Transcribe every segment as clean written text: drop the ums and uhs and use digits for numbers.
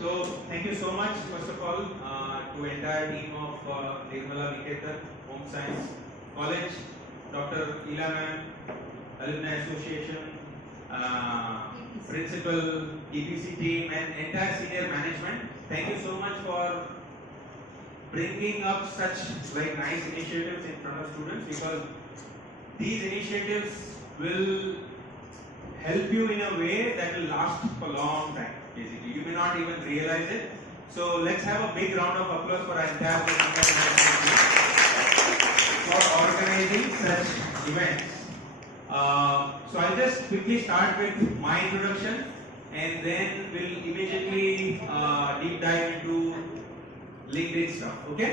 So thank you so much, first of all, to entire team of Nirmala Niketan Home Science College, Dr. Ila Ma'am, Alumni Association, Principal, EPC team, and entire senior management. Thank you so much for bringing up such like nice initiatives in front of students, because these initiatives will help you in a way that will last for a long time. Basically, you may not even realize it. So let's have a big round of applause for our entire for organizing such events. So I'll just quickly start with my introduction, and then we'll immediately deep dive into LinkedIn stuff. Okay?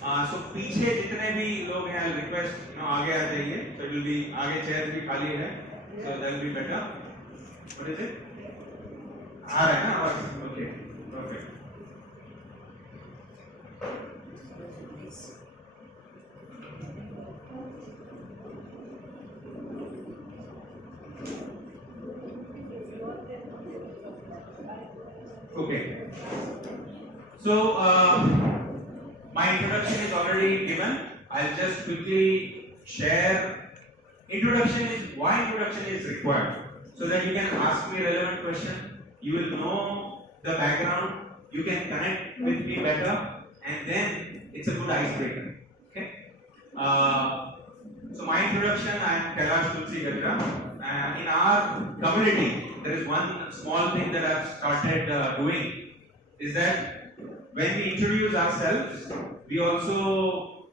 So पीछे जितने भी लोग हैं, I'll request आगे आ जाइए. So it will be आगे chairs भी खाली है. So that will be better. What is it? आ रहा है ना आवाज? Okay, perfect. Okay. So my introduction is already given. I'll just quickly share. Introduction is why introduction is required, so that you can ask me relevant question. You will know the background. You can connect with me better, and then it's a good icebreaker. Okay. So my introduction. I am Kailash Gajara. In our community, there is one small thing that I've started doing. Is that when we introduce ourselves, we also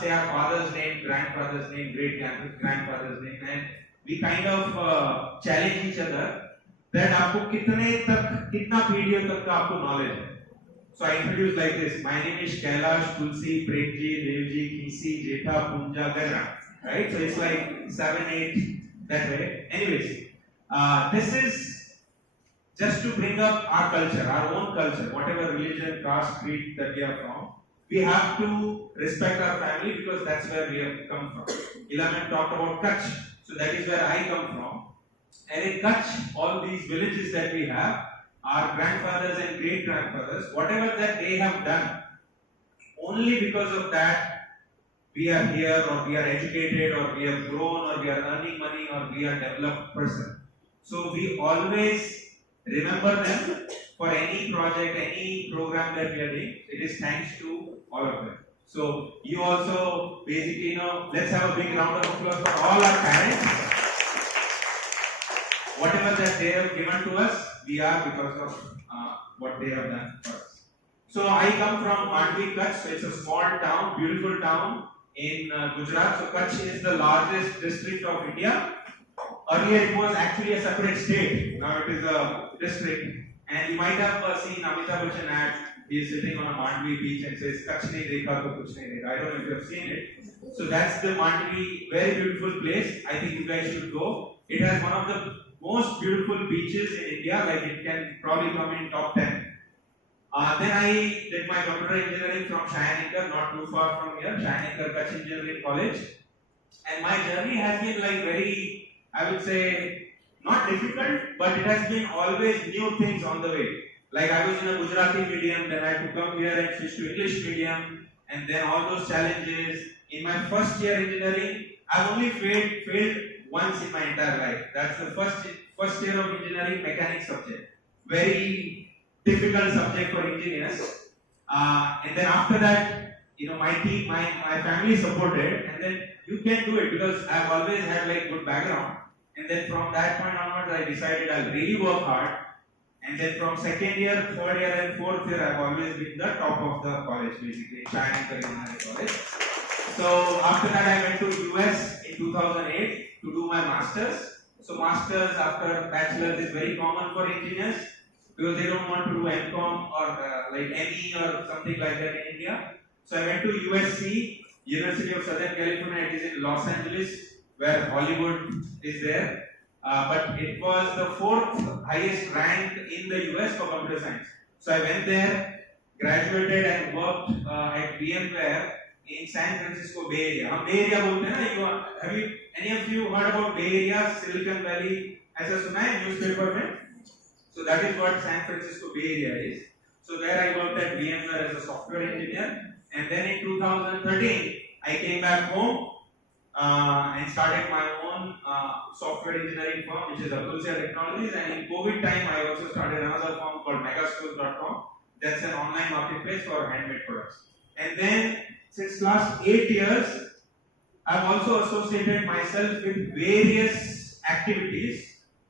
say our father's name, grandfather's name, great grandfather's name, and we kind of challenge each other that आपको कितने तक कितना पीढ़ियों तक का आपको knowledge है. So I introduce like this. My name is Kailash, Tulsi, Premji, Devji, Kisi, Jetha, Punja, Gajara. Right? So it's like 7, 8 that way. Anyways, this is just to bring up our culture, our own culture, whatever religion, caste, creed that we are from. We have to respect our family, because that's where we have come from. Ilaman talked about Kutch, so that is where I come from. And in Kutch, all these villages that we have, our grandfathers and great grandfathers, whatever that they have done, only because of that we are here, or we are educated, or we have grown, or we are earning money, or we are developed person. So we always remember them for any project, any program that we are doing. It is thanks to all of them. So you also basically let's have a big round of applause for all our parents. Whatever that they have given to us, we are because of what they have done for us. So I come from Mandvi, Kutch. So it's a small town, beautiful town in Gujarat. So Kutch is the largest district of India. Earlier it was actually a separate state. Now it is a district. And you might have seen Amitabh Bachchan ad. He is sitting on a Mandvi beach and says, "Kutch nahi dekha to kuch nahi dekha." I don't know if you have seen it. So that's the Mandvi, very beautiful place. I think you guys should go. It has one of the most beautiful beaches in India. Like it can probably come in top 10. Then I did my computer engineering from Shayanikar, not too far from here, Shayanikar Kutch Engineering College. And my journey has been like very, I would say, not difficult, but it has been always new things on the way. Like I was in a Gujarati medium, then I had to come here and switch to English medium, and then all those challenges. In my first year engineering, I've only failed once in my entire life. That's the first year of engineering mechanics subject. Very difficult subject for engineers. And then after that, my team, my family supported, and then you can do it because I've always had like good background. And then from that point onwards, I decided I'll really work hard. And then from second year, third year, and fourth year, I've always been the top of the college, basically, Shayanikar Engineering College. So after that, I went to US in 2008 to do my masters. So masters after bachelor's is very common for engineers because they don't want to do MCom or like ME or something like that in India. So I went to USC, University of Southern California. It is in Los Angeles, where Hollywood is there. But it was the 4th highest rank in the US for computer science. So I went there, graduated and worked at VMware in San Francisco Bay Area. हम Bay Area बोलते हैं ना. Have any of you heard about Bay Area, Silicon Valley? ऐसा सुना है newspaper में? So that is what San Francisco Bay Area is. So there I worked at VMware as a software engineer, and then in 2013 I came back home and started my own software engineering firm, which is Apulsia Technologies. And in COVID time, I also started another firm called Megastores.com. That's an online marketplace for handmade products. And then, since last 8 years, I've also associated myself with various activities.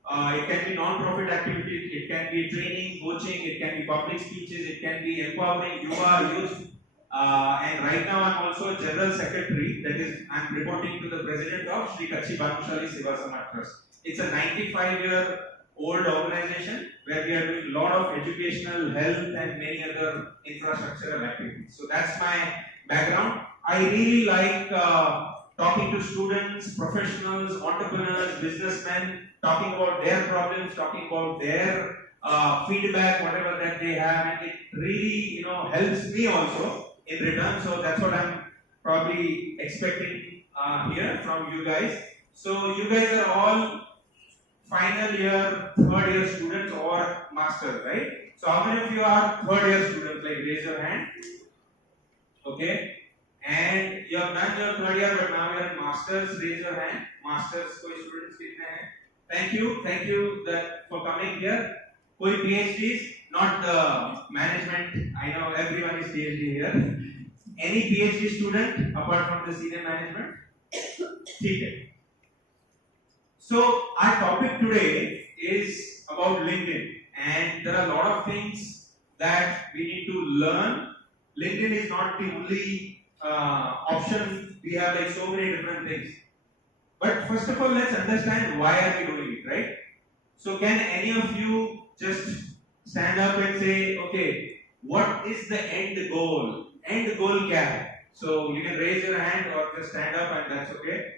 It can be non-profit activities, it can be training, coaching, it can be public speeches, it can be empowering youth. And right now I'm also General Secretary, that is, I'm reporting to the President of Sri Kachi Bhanushali Seva Samaj Trust. It's a 95-year-old organization where we are doing a lot of educational, health and many other infrastructural activities. So that's my background. I really like talking to students, professionals, entrepreneurs, businessmen, talking about their problems, talking about their feedback, whatever that they have, and it really helps me also in return. So that's what I'm probably expecting here from you guys. So you guys are all final year, third year students or masters, right? So how many of you are third year students? Like raise your hand. Okay. And you have done your third year, but now you are in masters. Raise your hand. Masters, koi students kitne hain? Thank you that for coming here. Koi PhDs? Not the management. I know everyone is PhD here. Any PhD student apart from the senior management? Okay. So our topic today is about LinkedIn, and there are a lot of things that we need to learn. LinkedIn is not the only option. We have like so many different things. But first of all, let's understand why are we doing it, right? So can any of you just stand up and say, okay, what is the end goal? End goal क्या है? So you can raise your hand or just stand up and that's okay.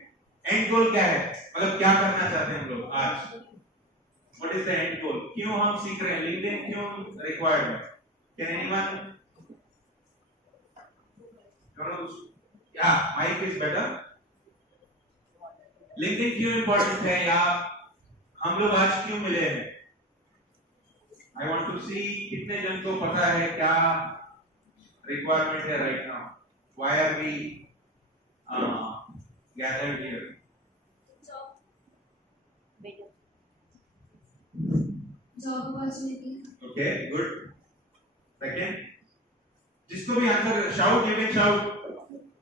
End goal क्या है? मतलब क्या करना चाहते हैं हम लोग आज? What is the end goal? क्यों हम सीख रहे हैं? LinkedIn क्यों required है? Can anyone? Yeah, mic is better. LinkedIn क्यों important है या हम लोग आज क्यों मिले हैं? I want to see कितने जन को पता है क्या requirement है right now. Why are we gathered here? Job opportunity. Okay, good. Second, जिसको भी answer shout, you can shout.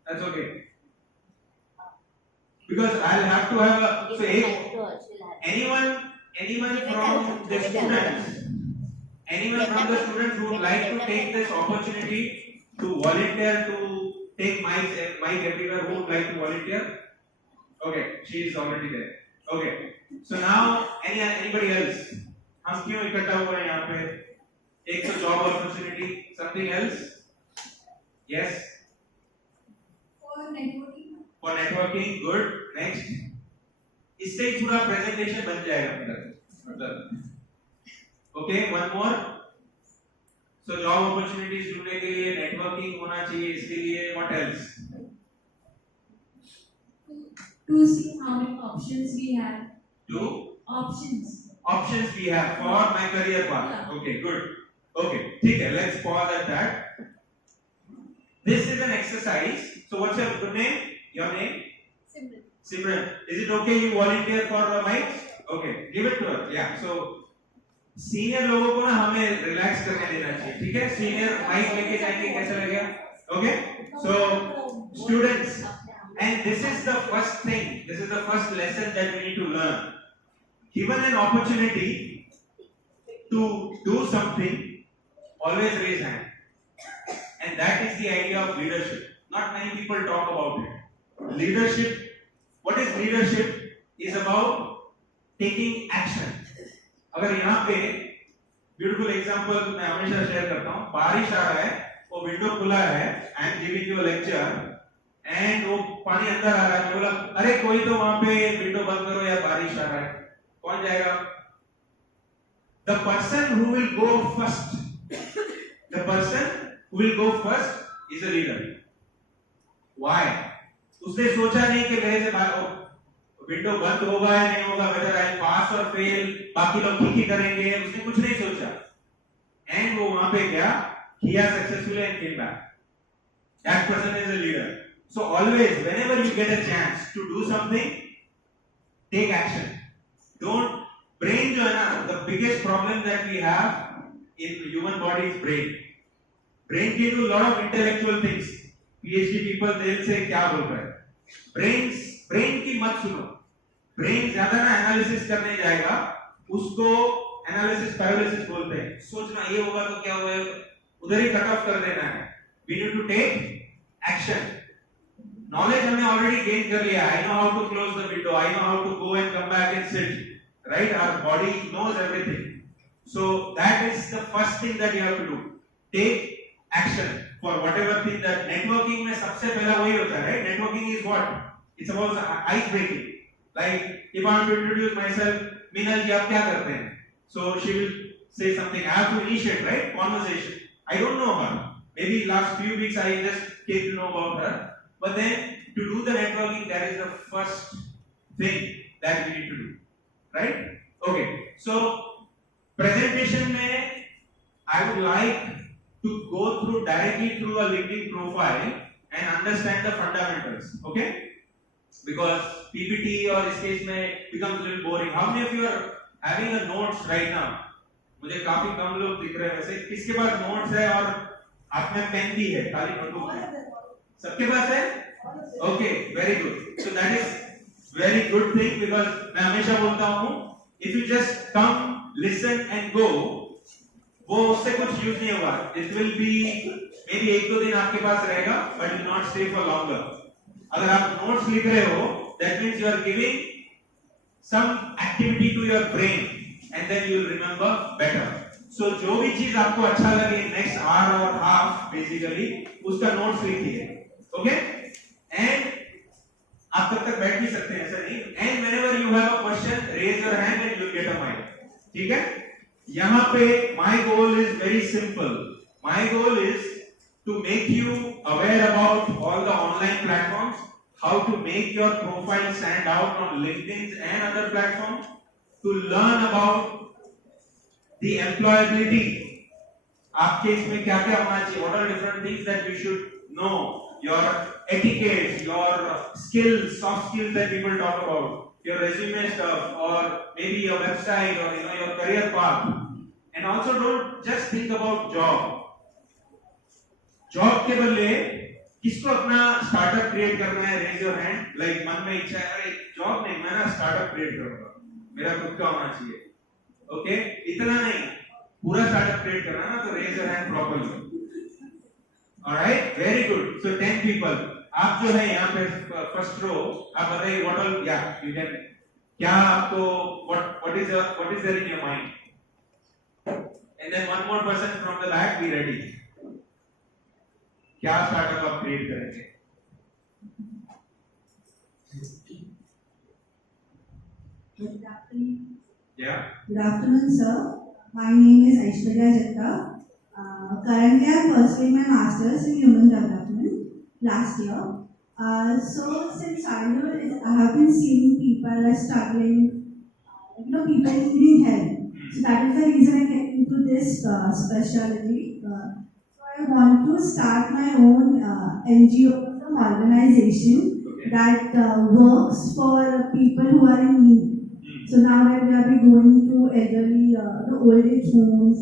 That's okay. Because I'll have to have a anyone from the students, who would like to take this opportunity to volunteer to take mic everywhere, who would like to volunteer? Okay, she is already there. Okay, so now anybody else? हम क्यों इकट्ठा हुए हैं यहाँ पे? एक तो job opportunity, something else? Yes. For networking. For networking, good. Next. इससे ही पूरा presentation बन जाएगा मतलब. Okay, one more. So job opportunities ढूंढने के लिए networking होना चाहिए. इसके लिए what else? To see how many options we have. Options we have for my career path. Yeah. Okay, good. Okay, ठीक है. Let's pause at that. This is an exercise. So what's your good name? Your name? Simran. Is it okay you volunteer for a mic? Okay, give it to her. Yeah. So senior लोगों को ना हमें relax करने देना चाहिए. ठीक है? Senior mic लेके जाएंगे कैसा लगेगा? Okay. So students, and this is the first thing. This is the first lesson that we need to learn. Given an opportunity to do something, always raise hand. And that is the idea of leadership. Not many people talk about it. Leadership, what is leadership? Is about taking action. अगर यहाँ पे beautiful example मैं हमेशा share करता हूँ. बारिश आ रहा है, वो window खुला है. I am giving you a lecture, and वो पानी अंदर आ रहा है. मैं बोला, अरे कोई तो वहाँ पे window बंद करो या बारिश आ रहा है. कौन जाएगा? The person who will go first. The person who will go first is a leader. Why? उसने सोचा नहीं कि मेरे से बाहर विंडो बंद होगा या नहीं होगा, वेदर आई पास और फेल, बाकी लोग ठीक ही करेंगे, उसने कुछ नहीं सोचा। एंड वो वहां पे गया, किया successfully and came back. That person is a leader. So always whenever you get a chance to do something, take action. Don't brain जो है ना, the biggest problem that we have in human body is brain. Brain can do lot of intellectual things. PhD people दिल से क्या बोल रहे हैं, brain की मत सुनो। ब्रेन ज्यादा ना एनालिसिस करने जाएगा, उसको एनालिसिस पैरालिसिस बोलते हैं। सोचना ये होगा तो क्या होगा, उधर ही कट ऑफ कर देना है। We need to take action. Knowledge हमने ऑलरेडी गेन कर लिया। I know how to close the window, I know how to go and come back and sit, right? Our body knows everything. So that is the first thing that you have to do, take action for whatever thing that networking में सबसे पहला वही होता है, right? Networking is what? It's about ice breaking. Like if I want to introduce myself, Minal ji आप क्या करते हैं? So she will say something. I have to initiate, right? Conversation. I don't know her. Maybe last few weeks I just came to know about her. But then to do the networking, that is the first thing that we need to do, right? Okay. So presentation में I would like to go through directly through a LinkedIn profile and understand the fundamentals, okay? Because PPT or इस case में becomes a little boring. How many of you are having a notes right now? मुझे काफी कम लोग दिख रहे हैं वैसे। किसके पास notes है और हाथ में पेन भी है, खाली नोटबुक है? सबके पास है? Okay, very good. So that is very good thing, because मैं हमेशा बोलता हूँ, if you just come, listen and go, वो उससे कुछ यूज नहीं होगा। It will be may be 1-2 दिन आपके पास रहेगा, but will not stay for longer. अगर आप नोट्स लिख रहे हो, that means you are giving some activity to your brain and then you will remember better. So जो भी चीज आपको अच्छा लगे नेक्स्ट आवर और हाफ बेसिकली उसका नोट्स लिखिए, ओके? एंड आप तब तक बैठ भी सकते हैं, ऐसा नहीं। And whenever you have a question, raise your hand and you get a mic, ठीक है? यहाँ पे my goal is very simple. My goal is to make you aware about all the online platforms, how to make your profile stand out on LinkedIn and other platforms, to learn about the employability. आपके इसमें क्या क्या होना चाहिए, what are different things that you should know, your etiquette, your skills, soft skills that people talk about, your resume stuff, or maybe your website, or your career path. And also don't just think about job. Job के बदले किसको अपना startup create करना है? Raise your hand. Like मन में इच्छा है, अरे जॉब नहीं, मैं ना स्टार्टअप क्रिएट करूंगा, मेरा खुद का होना चाहिए, ओके? इतना नहीं, पूरा स्टार्टअप क्रिएट करना ना, तो raise your hand properly. Alright, very good. So 10 people, आप जो है यहाँ पे फर्स्ट रो, आप बताइए व्हाट ऑल, या यू कैन, क्या आपको what is there in your mind? And then one more person from the back, be ready. क्या स्टार्टअप आप क्रिएट करेंगे? Good afternoon. Yeah. Good afternoon, sir. My name is Aishwarya Jatta. Currently, I am pursuing my master's in human development last year. So since childhood, I have been seeing people are struggling, people needing help. So that is the reason I came into this specialty. So I want to start my own NGO, some organization that works for people who are in need. So now that we are going to elderly, the old age homes,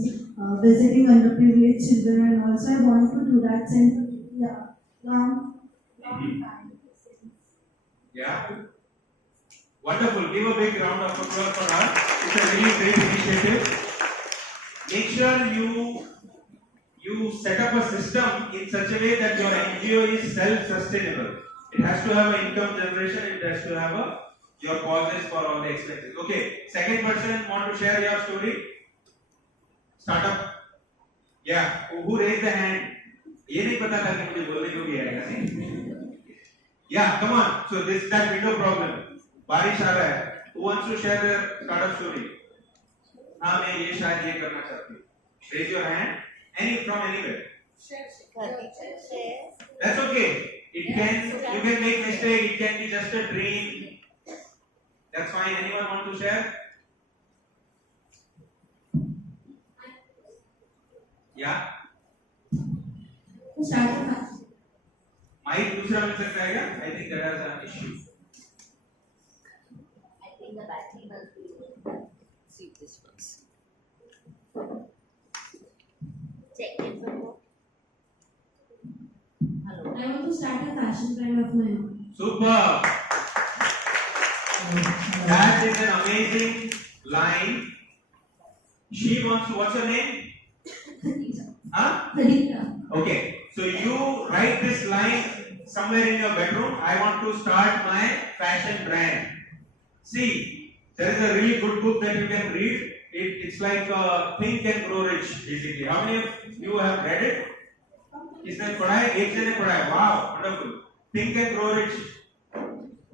visiting underprivileged children, and also I want to do that since long time. Yeah. Wonderful. Give a big round of applause for her. It's a really great initiative. Make sure you set up a system in such a way that your NGO is self-sustainable. It has to have an income generation. It has to have your causes for all the expenses. Okay. Second person want to share your story? Startup. Yeah. Who raised the hand? ये नहीं पता था कि मुझे बोलने को भी आएगा नहीं. Yeah. Come on. So this is that window problem. बारिश आ रहा है. Who wants to share their startup story? हाँ, मैं ये शायद ये करना चाहती हूँ. Raise your hand. From anywhere. That's okay. You can make mistake. It can be just a dream. That's fine. Anyone want to share? Yeah. Start the class. Mic दूसरा मिल सकता है क्या? I think there is an issue. I think the battery must be low. See if this works. Check it for more. Hello. I want to start a fashion brand of my own. Super. That is an amazing line. She wants to. What's your name? Khadija. Huh? Khadija. Okay. So you write this line somewhere in your bedroom. I want to start my fashion brand. See, there is a really good book that you can read. It's like Think and Grow Rich, basically. How many of you have read it? किसने पढ़ा है? एक जने पढ़ा है. Wow, wonderful. Think and Grow Rich.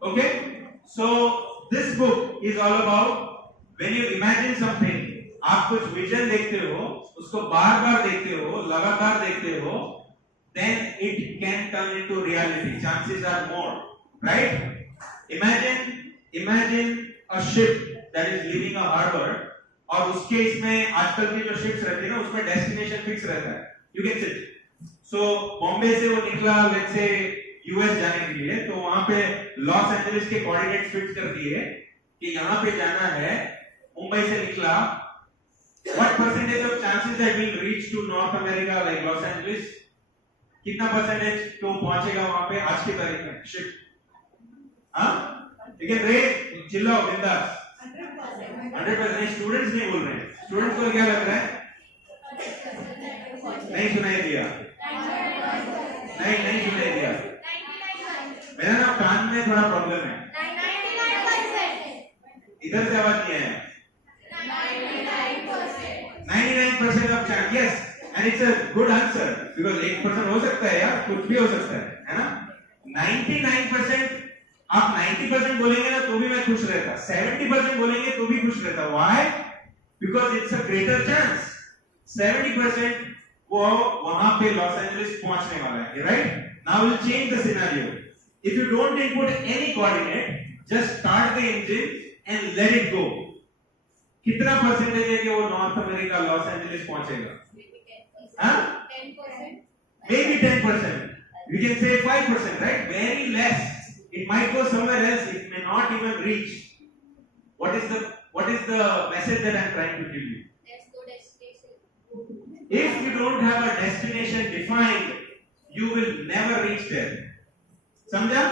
Okay. So this book is all about when you imagine something. आप कुछ vision देखते हो, उसको बार-बार देखते हो, लगातार देखते हो, then it can turn into reality. Chances are more, right? Imagine a ship that is leaving a harbor और उसके इसमें आजकल की जो ships रहती है ना उसमें destination fix रहता है. You get it? So Bombay से वो निकला let's say US जाने के लिए तो वहाँ पे लॉस एंजलिस के कोऑर्डिनेट्स फिक्स कर दिए कि यहाँ पे जाना है. मुंबई से निकला. What percentage of chances that we'll reach to North America like Los Angeles? कितना परसेंटेज तो पहुंचेगा वहां पे आज की तारीख में शिप? हाँ? लेकिन रे चिल्लाओ बिंदास. 100% स्टूडेंट्स नहीं बोल रहे हैं. स्टूडेंट्स को क्या लग रहा है? नहीं सुनाई दिया. नहीं सुनाई दिया. मेरा ना कान में थोड़ा प्रॉब्लम है. इधर से आवाज नहीं आया. 99% of chance, yes, and it's a good answer because 1% हो सकता है यार, कुछ भी हो सकता है ना? 99% आप 90% बोलेंगे ना तो भी मैं खुश रहता. 70% बोलेंगे तो भी खुश रहता. Why? Because it's a greater chance. 70% वो वहां पे लॉस एंजलिस पहुंचने वाला है, right? Now we'll change the scenario. If you don't input any coordinate, just start the engine and let it go. कितना परसेंटेज है कि वो नॉर्थ अमेरिका लॉस एंजलिस पहुंचेगा? हाँ? 10%. Maybe 10%. We can say 5%, right? Very less. It might go somewhere else. It may not even reach. What is the message that I'm trying to give you? There's no destination. If you don't have a destination defined, you will never reach there. समझा?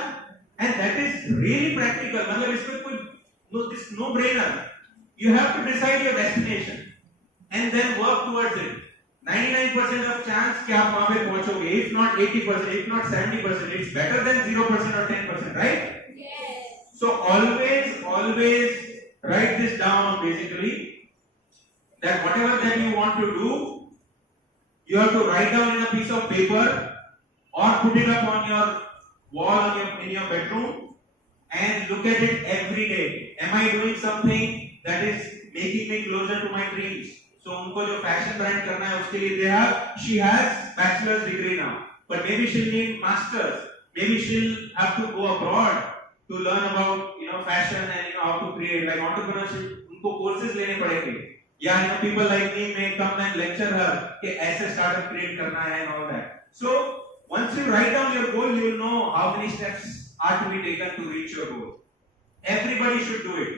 And that is really practical. मतलब इसमें कोई this no brainer. You have to decide your destination and then work towards it. 99% of chance कि आप वहाँ पे पहुँचोगे. If not 80%, if not 70%, it's better than 0% or 10%, right? Yes. So always write this down. Basically, that whatever that you want to do, you have to write down in a piece of paper or put it up on your wall in your bedroom and look at it every day. Am I doing something that is making me closer to my dreams? So उनको जो fashion brand करना है उसके लिए she has bachelor's degree now, but maybe she'll need masters. Maybe she'll have to go abroad to learn about fashion and how to create like entrepreneurship. उनको courses लेने पड़ेंगे. या people like me may come and lecture her कि ऐसे startup create करना है and all that. So once you write down your goal, you will know how many steps are to be taken to reach your goal. Everybody should do it.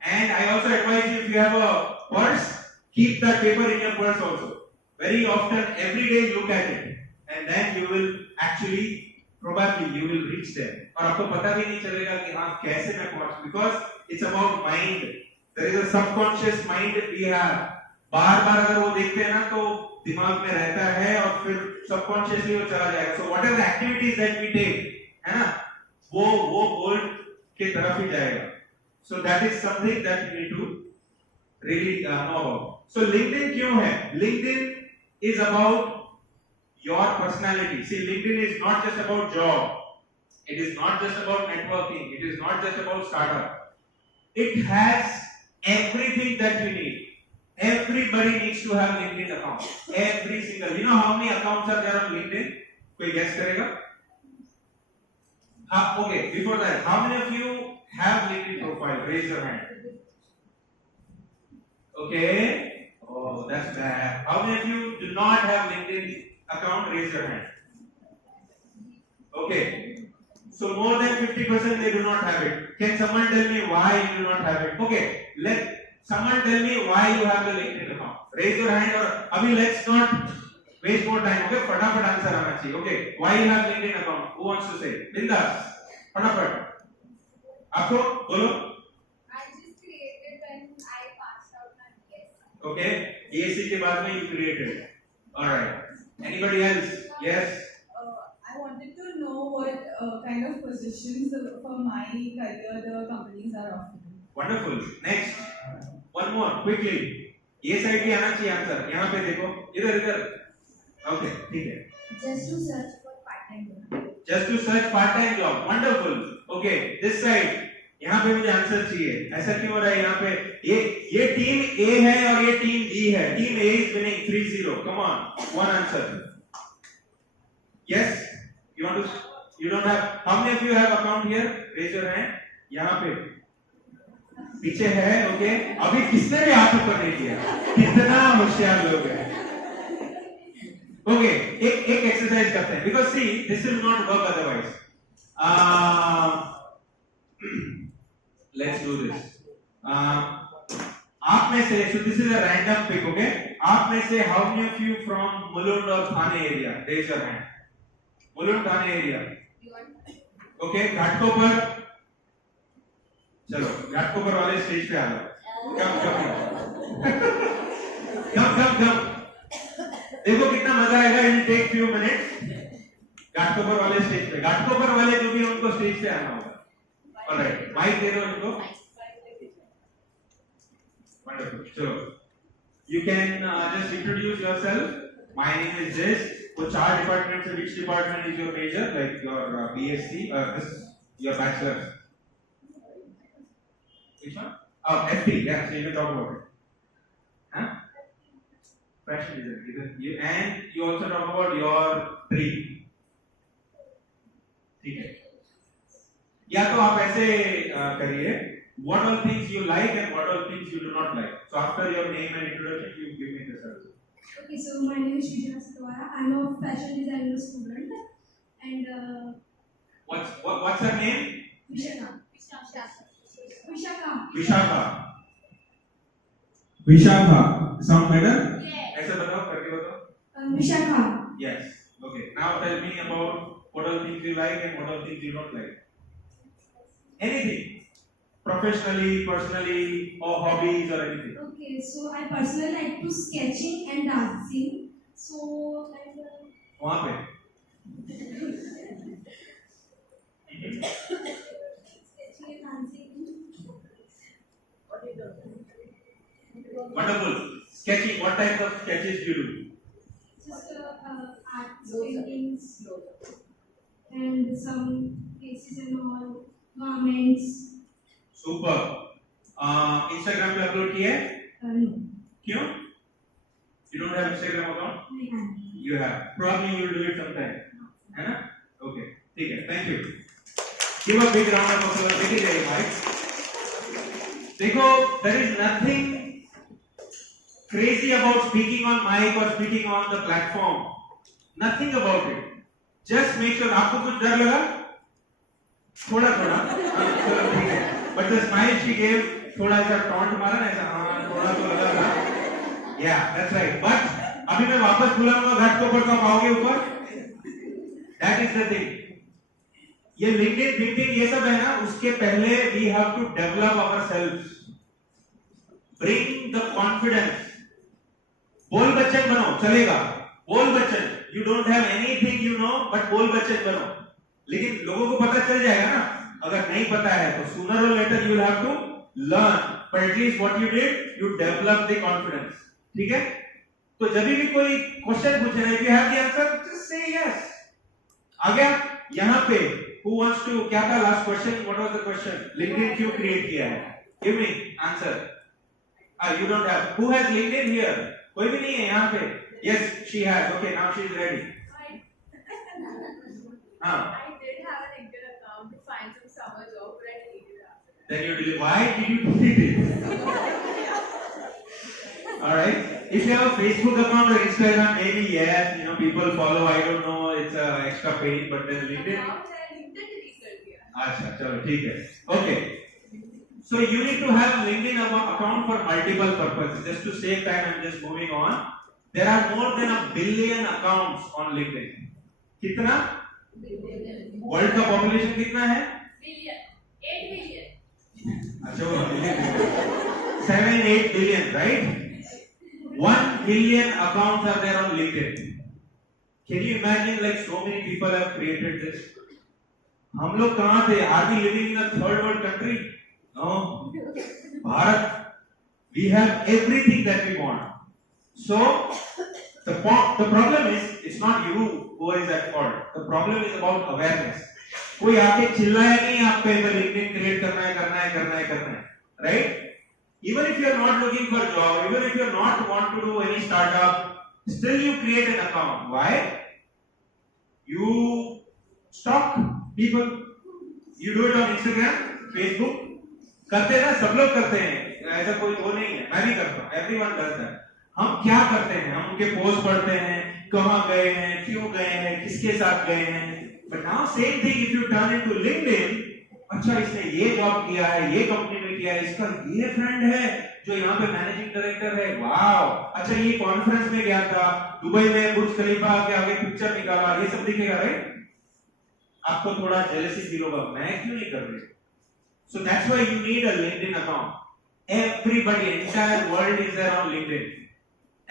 And I also advise you, if you have a purse, keep that paper in your purse also. Very often, every day look at it, and then you will actually, probably, you will reach there. और आपको पता भी नहीं चलेगा कि हाँ कैसे मैं पहुँच, because it's about mind. There is a subconscious mind we have. बार-बार अगर वो देखते हैं ना तो दिमाग में रहता है और फिर subconsciously वो चला जाएगा. So whatever activities that we take, है ना, वो goal के तरफ ही जाएगा. So that is something that you need to really know about. So LinkedIn क्यों है? LinkedIn is about your personality. See, LinkedIn is not just about job. It is not just about networking. It is not just about startup. It has everything that you need. Everybody needs to have LinkedIn account. Every single. You know how many accounts are there on LinkedIn? कोई guess करेगा? Okay. Before that, how many of you have LinkedIn profile? Raise your hand. Okay. Oh, that's bad. How many of you do not have LinkedIn account? Raise your hand. Okay. So more than 50% they do not have it. Can someone tell me why you do not have it? Okay. Let someone tell me why you have the LinkedIn account. Raise your hand or abhi let's not waste more time. Okay. फटाफट answer आना चाहिए. Okay. Why you have LinkedIn account? Who wants to say? Bindas. फटाफट. आपको बोलो. I just created when I passed out my BSc. Okay. BSc के बाद में you created. All right. Anybody else? Yes. I wanted to know what kind of positions for my career the companies are offering. Wonderful. Next. One more quickly. ये side भी आना चाहिए answer. यहाँ पे देखो. इधर. Okay. ठीक है. Just to search for part-time job. Just to search part-time job. Wonderful. Okay. This side. यहाँ पे मुझे आंसर चाहिए. ऐसा क्यों हो रहा है यहाँ पे? ये टीम A है और ये टीम B है. Team A is winning 3-0. Come on. One answer. Yes. You want to? You don't have. How many of you have account here? Raise your hand. यहाँ पे. पीछे है. Okay. अभी किसने भी हाथ ऊपर नहीं किया? कितना होशियार लोग हैं. Okay. एक एक्सरसाइज करते हैं. Because see, this will not work otherwise. Let's do this. आप में से, so this is a random pick, okay? आप में से how many of you from Mulund or Thane area? Raise your hand. Mulund Thane area. Okay, Ghatkopar. चलो, घाटकोपर वाले stage पे आ जाओ. कम. देखो कितना मजा आएगा. It will take few minutes. Ghatkopar वाले स्टेज पे. घाटकोपर वाले जो भी हैं उनको स्टेज पे आना होगा. Alright, mic दे दो इनको. Wonderful. So, you can just introduce yourself. My name is this. So, 4 departments. Which department is your major? Like your BSc or this your bachelor's? Which one? Oh, FD. Yeah, so you can talk about it. Huh? Fashion design. And you also talk about your dream. ठीक है. या तो आप ऐसे करिए. What all things you like and what all things you do not like. So after your name and introduction, you give me the answer. Okay, so my name is Gajara. I'm a fashion designer student, and What's her name? Vishaka. Vishaka. Sound better? Yes. ऐसा बताओ करके बताओ. Vishaka. Yes. Okay. Now tell me about what all things you like and what all things you don't like. Anything. Professionally, personally, or hobbies or anything. Okay, so I personally like to sketching and dancing. So and वहाँ पे. sketching and dancing. Wonderful. Sketching. What type of sketches do you do? Just art paintings and some faces and all garments. Super. Instagram पे upload किए? No. क्यों? You don't have Instagram account? I have. You have. Probably you will do it sometime. है ना? Okay. ठीक है. Thank you. Give a big round of applause. देखिए जाइए Mike. देखो, there is nothing crazy about speaking on mic or speaking on the platform. Nothing about it. Just make sure. आपको कुछ डर लगा? थोड़ा. चलो ठीक है. But the smile she gave, थोड़ा ऐसा taunt मारा ना ऐसा. हाँ, थोड़ा तो लगा था. Yeah, that's right. But अभी मैं वापस बुलाऊंगा घाटकोपर कब आओगे ऊपर? That is the thing. ये LinkedIn thinking ये सब है ना, उसके पहले we have to develop ourselves. Bring the confidence. बोल बच्चन बनो, चलेगा. बोल Bachchan. You don't have anything you know, but बोल बच्चन बनो. लेकिन लोगों को पता चल जाएगा ना. अगर नहीं पता है तो sooner or later you will have to learn. But at least what you did, you developed the confidence. ठीक है? तो जब भी कोई क्वेश्चन पूछे ना, if you have the answer, just say yes. आ गया? यहाँ पे who wants to? क्या था last question? What was the question? LinkedIn क्यों create किया है? Give me answer. You don't have. Who has LinkedIn here? कोई भी नहीं है यहाँ पे. Yes, she has. Okay, now she is ready. हाँ. I did have a LinkedIn account to find some summer job, but I deleted it. Then you delete. Why did you delete it? Alright. If you have a Facebook account or Instagram, maybe yes, people follow. I don't know, it's a extra pain, but then LinkedIn. अच्छा चलो ठीक है. Okay. So you need to have LinkedIn account for multiple purposes. Just to save time, I'm just moving on. There are more than 1 billion accounts on LinkedIn. कितना? World का population कितना है? 8 billion. अच्छा वो 7-8 billion, right? 1 billion accounts are there on LinkedIn. Can you imagine like so many people have created this? हम लोग कहाँ थे? Are we living in a third world country? No. Bharat. We have everything that we want. So the problem is it's not you who is at fault. The problem is about awareness. कोई आके चिल्लाया नहीं आपको एक LinkedIn create करना है, right? Even if you are not looking for a job, even if you are not want to do any startup, still you create an account. Why? You stalk people. You do it on Instagram, Facebook. करते हैं ना, सब लोग करते हैं. ऐसा कोई वो नहीं है. मैं भी करता हूँ. Everyone does that. हम क्या करते हैं? हम उनके पोस्ट पढ़ते हैं, कहाँ गए हैं, क्यों गए हैं, किसके साथ गए हैं. But now same thing if you turn into LinkedIn. अच्छा इसने ये जॉब किया है, ये कंपनी में किया है, इसका ये फ्रेंड है जो यहाँ पे मैनेजिंग डायरेक्टर है. वाओ. अच्छा ये कॉन्फ्रेंस में गया था, दुबई में बुर्ज खलीफा के आगे पिक्चर निकाला, ये सब दिखेगा, राइट? आपको थोड़ा जेलसी फील होगा, मैं क्यों नहीं कर रही. So that's why you need a LinkedIn account. Everybody, entire world is there on LinkedIn.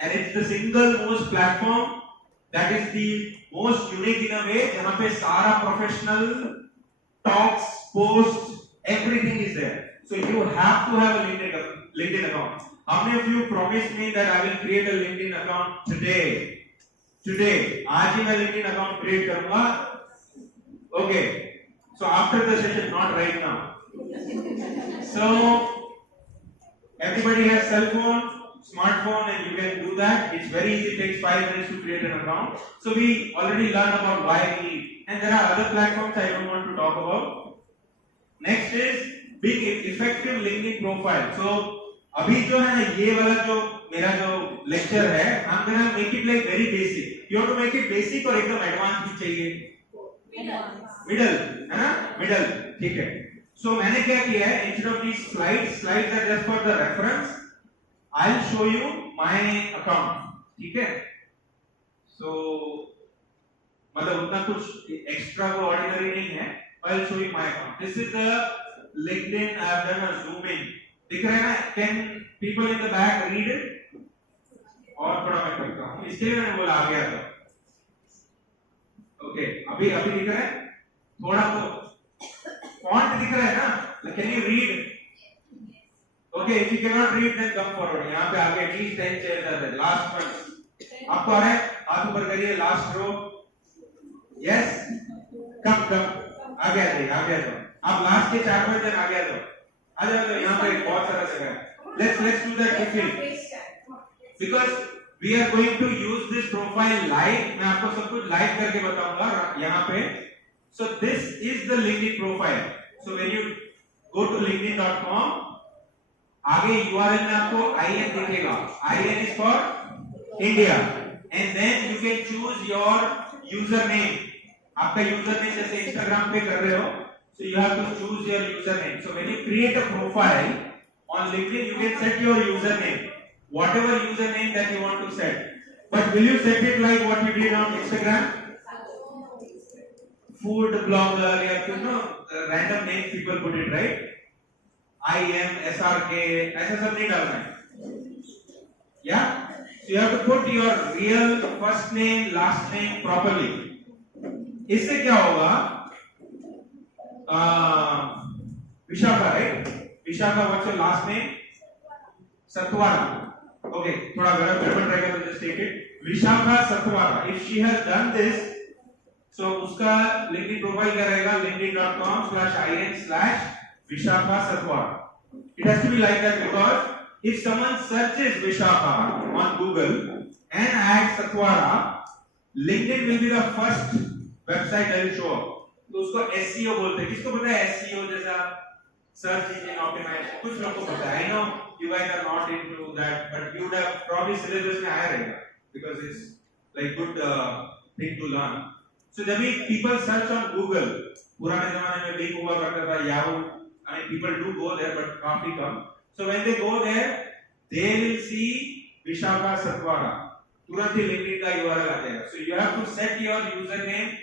And it's the single most platform that is the most unique in a way, जहाँ पे सारा professional talks, posts, everything is there. So you have to have a LinkedIn account. How many of you promised me that I will create a LinkedIn account today? Today, आज ही मैं LinkedIn account create करूँगा. Okay. So after the session, not right now. So everybody has cell phone, smartphone, and you can do that. It's very easy. It takes 5 minutes to create an account. So we already learned about why we need. And there are other platforms I don't want to talk about. Next is big effective LinkedIn profile. So अभी जो है ना ये वाला जो मेरा जो lecture है, I'm gonna make it like very basic. You have to make it basic और एकदम एडवांस भी चाहिए. मिडल है ना? मिडल ठीक है. So मैंने क्या किया है? Instead of these slides are just for the reference. I'll show you my account. ठीक है? So मतलब उतना कुछ एक्स्ट्रा वो ऑर्डिनरी नहीं है. I'll show you my account. This is the LinkedIn. I have done a zoom in. दिख रहा है ना? Can people in the back read it? और थोड़ा मैं करता हूँ. इसके लिए मैंने बोला आ गया था. Okay. अभी दिख रहा है? थोड़ा तो font दिख रहा है ना? Can you read? Okay. If you cannot read, then come forward. यहाँ पे आगे at least 10 chairs are there. Last one. आपको आ रहा है? हाथ ऊपर करिए. Last row. Yes. Come. आ गया तो आप लास्ट के 4 बजे तक आ गया तो आ जाओ. तो यहाँ पे बहुत सारा जगह है. Let's do that quickly because we are going to use this profile live. मैं आपको सब कुछ live करके बताऊंगा यहाँ पे. So this is the LinkedIn profile. So when you go to linkedin.com, आगे URL में आपको IN दिखेगा. IN is for India, and then you can choose your username. आपका username जैसे Instagram पे कर रहे हो, so you have to choose your username. So when you create a profile on LinkedIn, you can set your username, whatever username that you want to set. But will you set it like what you did on Instagram? Food blogger, random names people put it, right? IM, SRK, ऐसा सब नहीं डालना है. Yeah? So you have to put your real first name, last name properly. इससे क्या होगा? Vishakha, right? Vishakha, what's your last name? Satwara. Okay, थोड़ा गड़बड़ रहेगा तो just take it. Vishakha Satwara. If she has done this, so उसका LinkedIn profile क्या रहेगा? linkedin.com/in/Vishakha Satwara. It has to be like that because if someone searches Vishakha on Google and adds Satwara, LinkedIn will be the first website that will show up. तो उसको SEO बोलते हैं. किसको पता है SEO जैसा search engine optimization, कुछ लोग को पता है. I know you guys are not into that, but you would have probably syllabus में आया रहेगा because it's like good thing to learn. So जब भी people search on Google, पुराने जमाने में Bing हुआ करता था, Yahoo, I mean people do go there but काफी कम. So when they go there, they will see Vishakha Satwara. तुरंत ही LinkedIn का URL आ जाएगा. So you have to set your username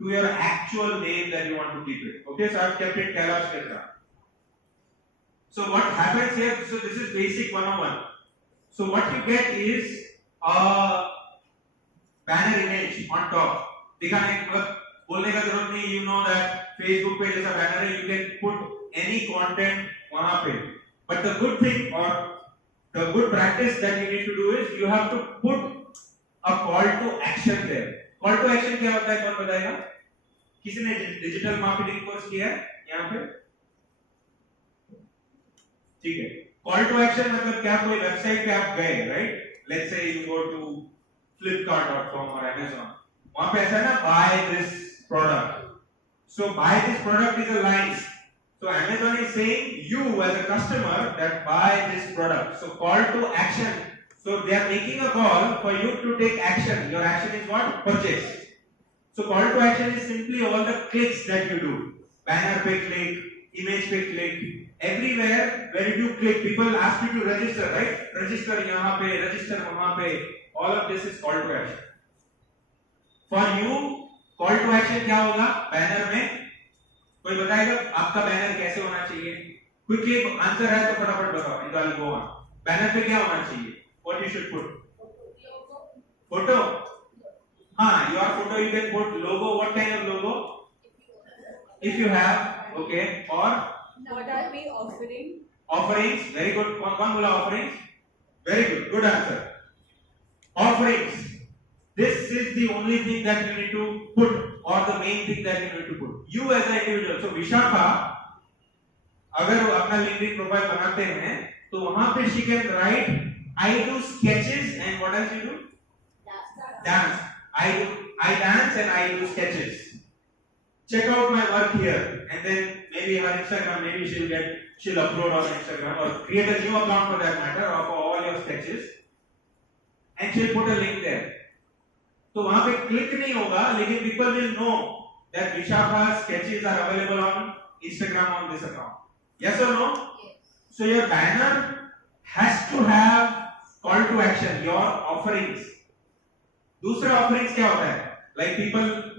to your actual name that you want to keep it. Okay, so I've kept it Kailash Gajara. So what happens here? So this is basic 101. So what you get is a banner image on top. दिखाने बोलने का जरूरत नहीं. You know that Facebook पे जैसा banner है, you can put any content वहाँ पे. But the good thing or the good practice that you need to do is you have to put a call to action there. Call to action क्या होता है कौन बताएगा? किसी ने digital marketing course किया है यहाँ पे? ठीक है. Call to action मतलब क्या? कोई वेबसाइट पे आप गए, right? Let's say you go to flipkart.com or Amazon. वहाँ पे ऐसा है ना, buy this product. So buy this product is a line. So Amazon is saying you as a customer that buy this product. So call to action. So they are making a call for you to take action. Your action is what? Purchase. So call to action is simply all the clicks that you do. Banner pe click, image pe click. Everywhere where you click, people ask you to register, right? Register यहाँ पे, register वहाँ पे. All of this is call to action. For you, call to action क्या होगा? Banner में कोई बताएगा आपका बैनर कैसे होना चाहिए? क्विकली आंसर है तो फटाफट बताओ. And I'll go on. Banner पे क्या होना चाहिए? What you should put? Photo. हाँ, your photo you can put. Logo. What kind of logo? If you have, okay. Or What are we offering? offerings. Very good. कौन बोला offerings? Very good. Good answer. Offerings. This is the only thing that you need to put, or the main thing that you need to put. You as an individual. So Vishakha, अगर वो अपना LinkedIn profile बनाते हैं, तो वहाँ पे she can write, I do sketches and what else you do? Dance. I dance and I do sketches. Check out my work here, and then maybe her Instagram, maybe she'll upload on Instagram or create a new account for that matter of all your sketches, and she'll put a link there. तो वहां पे click नहीं होगा, लेकिन people will know that Vishakha's sketches are available on Instagram on this account. Yes or no? Yes. So your banner has to have call to action, your offerings. दूसरा offerings क्या होता है? Like people,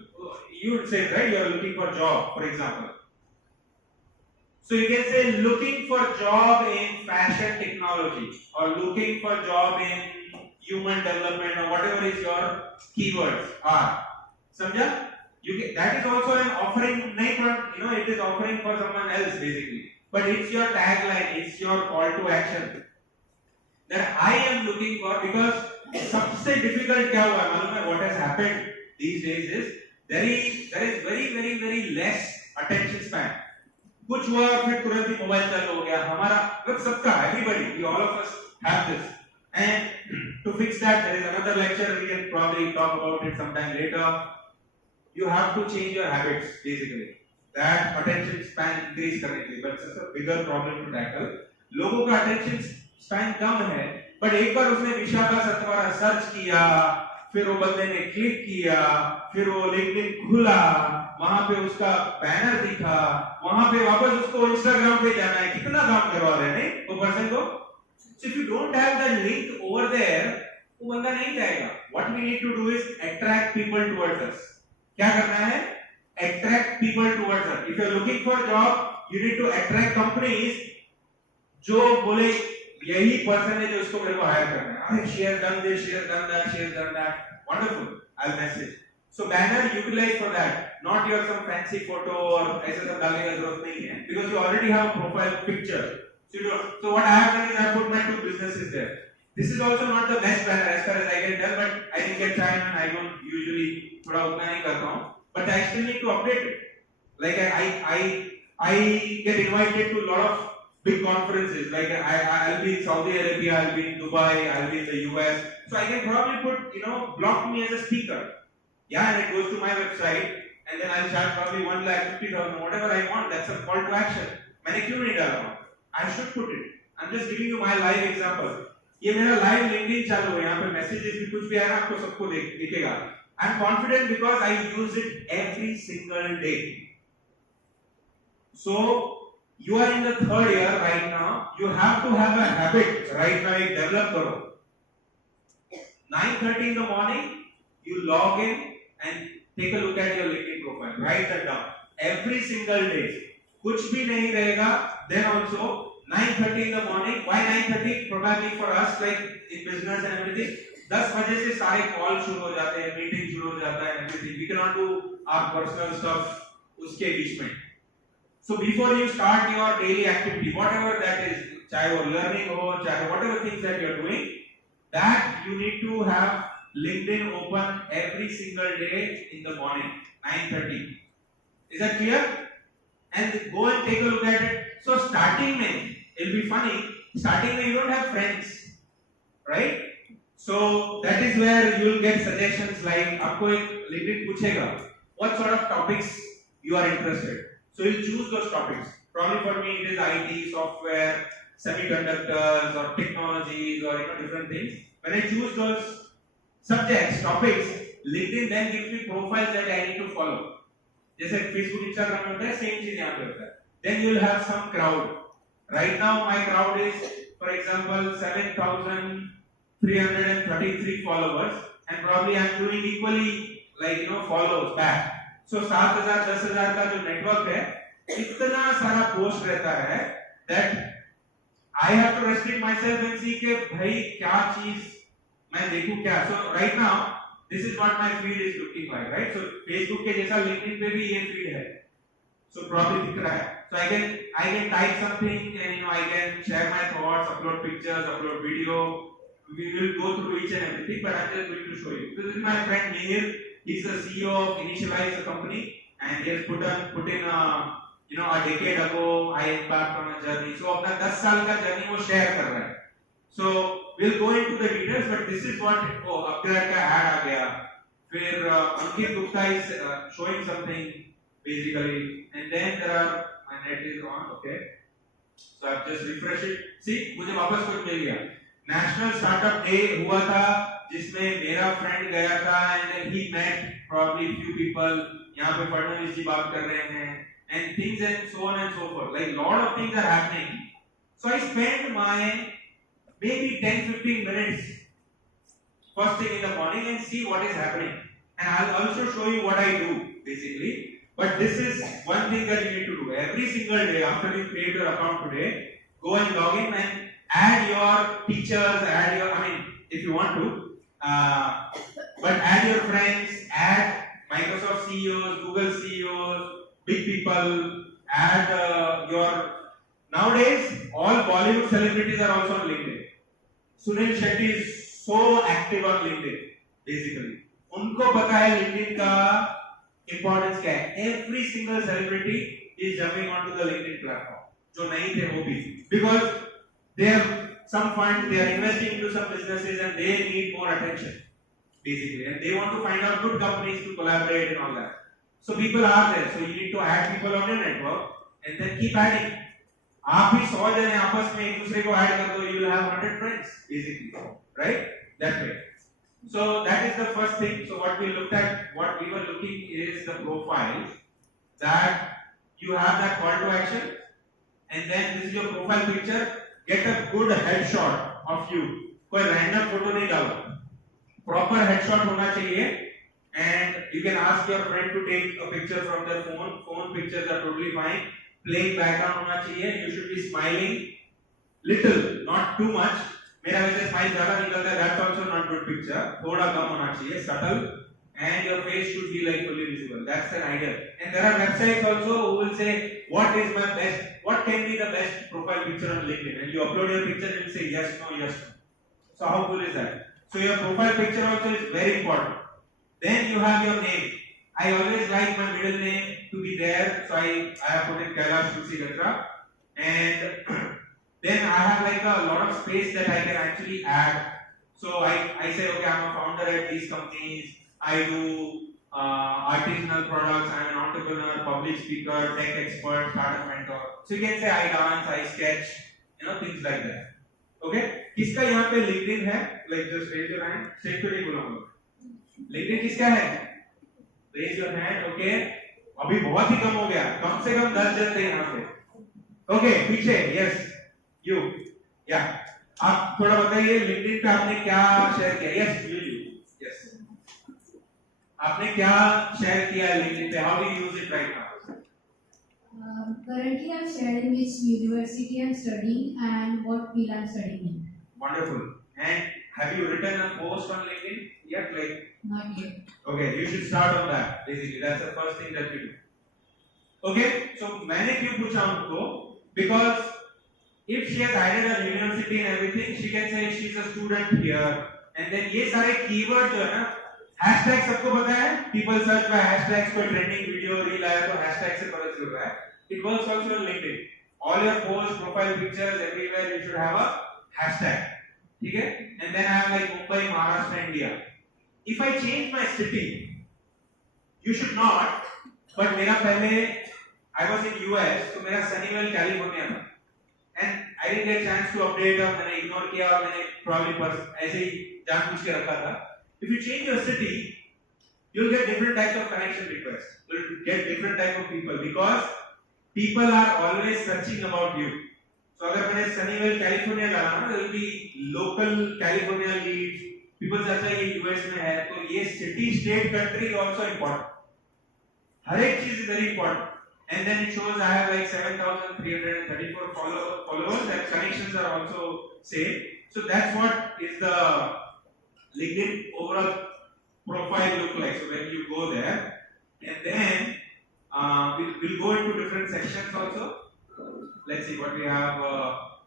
you would say, right? You are looking for job, for example. So you can say looking for job in fashion technology or looking for job in human development or whatever is your keywords are. समझा? That is also an offering. नहीं पर you know it is offering for someone else basically. But it's your tagline, it's your call to action. That I am looking for, because सबसे difficult क्या हुआ है मालूम है? What has happened these days is there is very less attention span. कुछ हुआ और फिर तुरंत ही मोबाइल चालू हो गया. हमारा मतलब सबका, everybody, all of us have this. And to fix that, there is another lecture, we can probably talk about it sometime later. You have to change your habits basically. That attention span increase करने के लिए, but it's a bigger problem to tackle. लोगों का attention span कम है, but एक बार उसने Vishakha सतवारा search किया, फिर वो बंदे ने क्लिक किया, फिर वो लिंक्डइन खुला, वहां पे उसका बैनर दिखा, वहां पे वापस उसको इंस्टाग्राम पे जाना है. कितना काम करवा रहे हैं नहीं वो पर्सन को? So if you don't have the link over there, वो बंदा नहीं जाएगा. What we need to do is attract people towards us. क्या करना है? Attract people towards us. If you are looking for job, you need to attract companies जो बोले यही पर्सन है जो इसको मेरे को हायर करना है. अरे she has done this, she has done that, she has done that. Wonderful. I'll message. So banner utilize for that. Not your some fancy photo और ऐसा सब डालने का जरूरत नहीं है. Because you already have a profile picture. So what I have done is I put my two businesses there. This is also not the best banner as far as I can tell, but I didn't get time and I don't usually थोड़ा उतना नहीं करता हूँ. But I still need to update it. Like I get invited to a lot of big conferences. Like I'll be in Saudi Arabia, I'll be in Dubai, I'll be in the US. So I can probably put block me as a speaker. Yeah, and it goes to my website, and then I'll charge probably 1,50,000, whatever I want. That's a call to action. मैंने क्यों नहीं डाला? I should put it. I'm just giving you my live example. ये मेरा live LinkedIn चालू है, यहाँ पे messages भी कुछ भी आया आपको सबको दिखेगा. I'm confident because I use it every single day. So you are in the third year right now. You have to have a habit right now. एक develop करो. 9:30 in the morning, you log in and take a look at your LinkedIn profile. Write that down. Every single day. कुछ भी नहीं रहेगा. Then also 9:30 in the morning. Why 9:30? Probably for us, like in business and everything. 10 बजे से सारे call शुरू हो जाते हैं, मीटिंग शुरू हो जाता है, everything. We cannot do our personal stuff उसके बीच में. So before you start your daily activity, whatever that is, चाहे वो learning हो, चाहे whatever things that you are doing, that you need to have LinkedIn open every single day in the morning, 9:30. Is that clear? And go and take a look at it. So starting में, it'll be funny. Starting में you don't have friends, right? So that is where you will get suggestions like आपको एक LinkedIn पूछेगा, what sort of topics you are interested. So you choose those topics. Probably for me it is IT, software, semiconductors, or technologies, or different things. When I choose those subjects, topics, LinkedIn then gives me profiles that I need to follow. जैसे Facebook, Instagram में होता है, same चीज यहाँ पे होता है. Then you will have some crowd. Right now my crowd is, for example, 7,333 followers, and probably I am doing equally follows back. So 7,000 10,000 का जो नेटवर्क है, इतना सारा पोस्ट रहता है that I have to restrict myself and see कि भाई क्या चीज मैं देखूं क्या. So right now this is what my feed is looking like, right? So Facebook के जैसा LinkedIn पे भी ये feed है. So probably दिख रहा है. So I can type something and I can share my thoughts, upload pictures, upload video. We will go through each and everything, but I'm just going to show you. This is my friend Mihir. He's the CEO of Initialize, a company, and he has put in a decade ago I embarked on a journey. So अपना 10 साल का journey वो share कर रहा है. So we'll go into the details, but this is what upgrade का ad आ गया. फिर Ankit Gupta is showing something basically, and then there are, my net is on, okay. So I've just refreshed it. See, मुझे वापस कुछ मिल गया. National Startup Day हुआ था, जिसमें मेरा फ्रेंड गया था, and then he met probably few people. यहाँ पे फडणवीस जी बात कर रहे हैं, and things and so on and so forth. Like lot of things are happening. So I spend my maybe 10-15 minutes first thing in the morning and see what is happening. And I'll also show you what I do basically. But this is one thing that you need to do every single day after you create your account today. Go and log in and add your teachers, if you want to. But add your friends, add Microsoft CEOs, Google CEOs, big people, add nowadays all Bollywood celebrities are also on LinkedIn. Sunil Shetty is so active on LinkedIn, basically. उनको पता है LinkedIn का importance क्या है. Every single celebrity is jumping onto the LinkedIn platform. जो नहीं थे वो भी, because they have some funds, they are investing into some businesses and they need more attention basically, and they want to find out good companies to collaborate and all that. So people are there, so you need to add people on your network and then keep adding. आप भी 100 जने आपस में एक दूसरे को add कर दो, you will have 100 friends basically, right? That way. So that is the first thing. So what we were looking is the profile, that you have that call to action, and then this is your profile picture. Get a good headshot of you. कोई random photo नहीं डालो. Proper headshot होना चाहिए, and you can ask your friend to take a picture from their phone. Phone pictures are totally fine. Plain background होना चाहिए. You should be smiling little, not too much. मेरा वैसे smile ज़्यादा निकलता है. That's also not good picture. थोड़ा कम होना चाहिए, subtle, and your face should be like fully visible. That's an ideal. And there are websites also who will say, what can be the best profile picture on LinkedIn? And you upload your picture and it will say yes, no, yes, no. So how cool is that? So your profile picture also is very important. Then you have your name. I always like my middle name to be there, so I have put in Kailash Gajara, and then I have like a lot of space that I can actually add. So I say, okay, I'm a founder at these companies. I do artisanal products. I'm an entrepreneur, public speaker, tech expert, startup mentor. So you can say I dance, I sketch, things like that. Okay? किसका यहाँ पे LinkedIn है? Like just raise your hand. Straight to नहीं बोलूँगा. LinkedIn किसका है? Raise your hand. Okay? अभी बहुत ही कम हो गया. कम से कम 10 जन थे यहाँ पे. Okay, पीछे. Yes. You. Yeah. आप थोड़ा बताइए LinkedIn पे आपने क्या शेयर किया? Yes, you. Yes. आपने क्या शेयर किया है LinkedIn पे? How do you use it right now? Currently, I'm sharing which university I'm studying and what field I'm studying in. Wonderful. And have you written a post on LinkedIn yet? Not yet. Okay, you should start on that. Basically, that's the first thing that you do. Okay, so मैंने क्यों पूछा उनको? Because if she has added a university and everything, she can say she's a student here. And then ये सारे keywords जो है ना, hashtag सबको पता है? People search by hashtags, कोई trending video reel आया तो hashtag से पता चल रहा है. It works also on LinkedIn. All your posts, profile pictures, everywhere you should have a hashtag. ठीक है? And then I have like Mumbai, Maharashtra, India. If I change my city, you should not. But मेरा पहले I was in US, तो मेरा Sunnyvale, California था. And I didn't get chance to update और मैंने ignore किया और मैंने probably ऐसे ही जानबूझ के रखा था. If you change your city, you'll get different types of connection requests. You'll get different type of people because people are always searching about you. So अगर मैंने Sunnyvale, California डाला ना, there will be local California leads. People search है ये US में है, तो ये city, state, country is also important. हर एक चीज is very important. And then it shows I have like 7,334 followers and connections are also same. So that's what is the LinkedIn overall profile look like. So when you go there, and then we'll go into different sections also. Let's see what we have.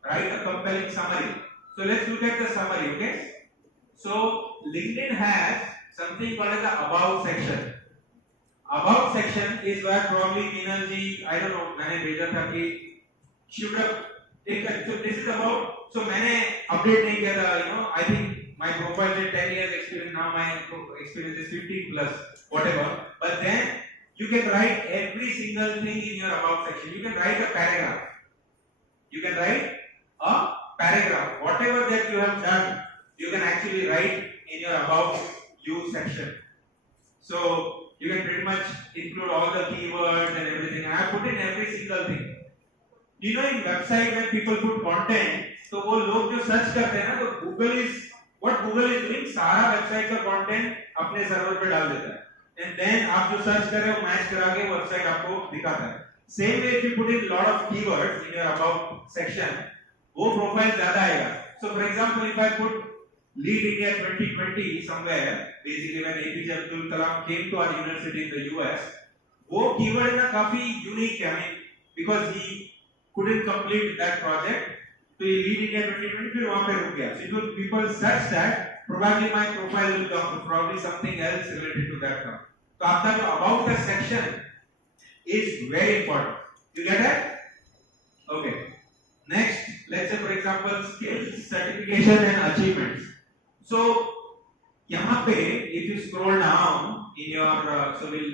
Write a compelling summary. So let's look at the summary, okay? So LinkedIn has something called as the about section. About section is where probably Meenal ji, I don't know, मैंने भेजा था कि should have taken. So this is about. So मैंने update नहीं किया था. I think my profile is 10 years experience. Now my experience is 15 plus, whatever. But then you can write every single thing in your about section. You can write a paragraph. You can write a paragraph. Whatever that you have done, you can actually write in your about you section. So you can pretty much include all the keywords and everything. And I put in every single thing. In website when people put content, तो वो लोग जो search करते हैं ना, तो Google is doing सारा website का content अपने सर्वर पे डाल देता है. And then आप जो सर्च कर रहे हो मैच करा के वेबसाइट आपको दिखाता है. Same way if you put in lot of keywords in your about section, वो profile ज़्यादा आएगा. So for example, if I put Lead India 2020 somewhere, basically when APJ Abdul Kalam came to our university in the US, वो keyword ना काफी unique है. I mean, because he couldn't complete that project, तो ये Lead India 2020 फिर वहाँ पे रुक गया. So if people search that, probably my profile will come, probably something else related to that come. तो आपका जो about the section is very important. You get it? Okay. Next, let's say for example skills, certification and achievements. So यहाँ पे if you scroll down in your so we'll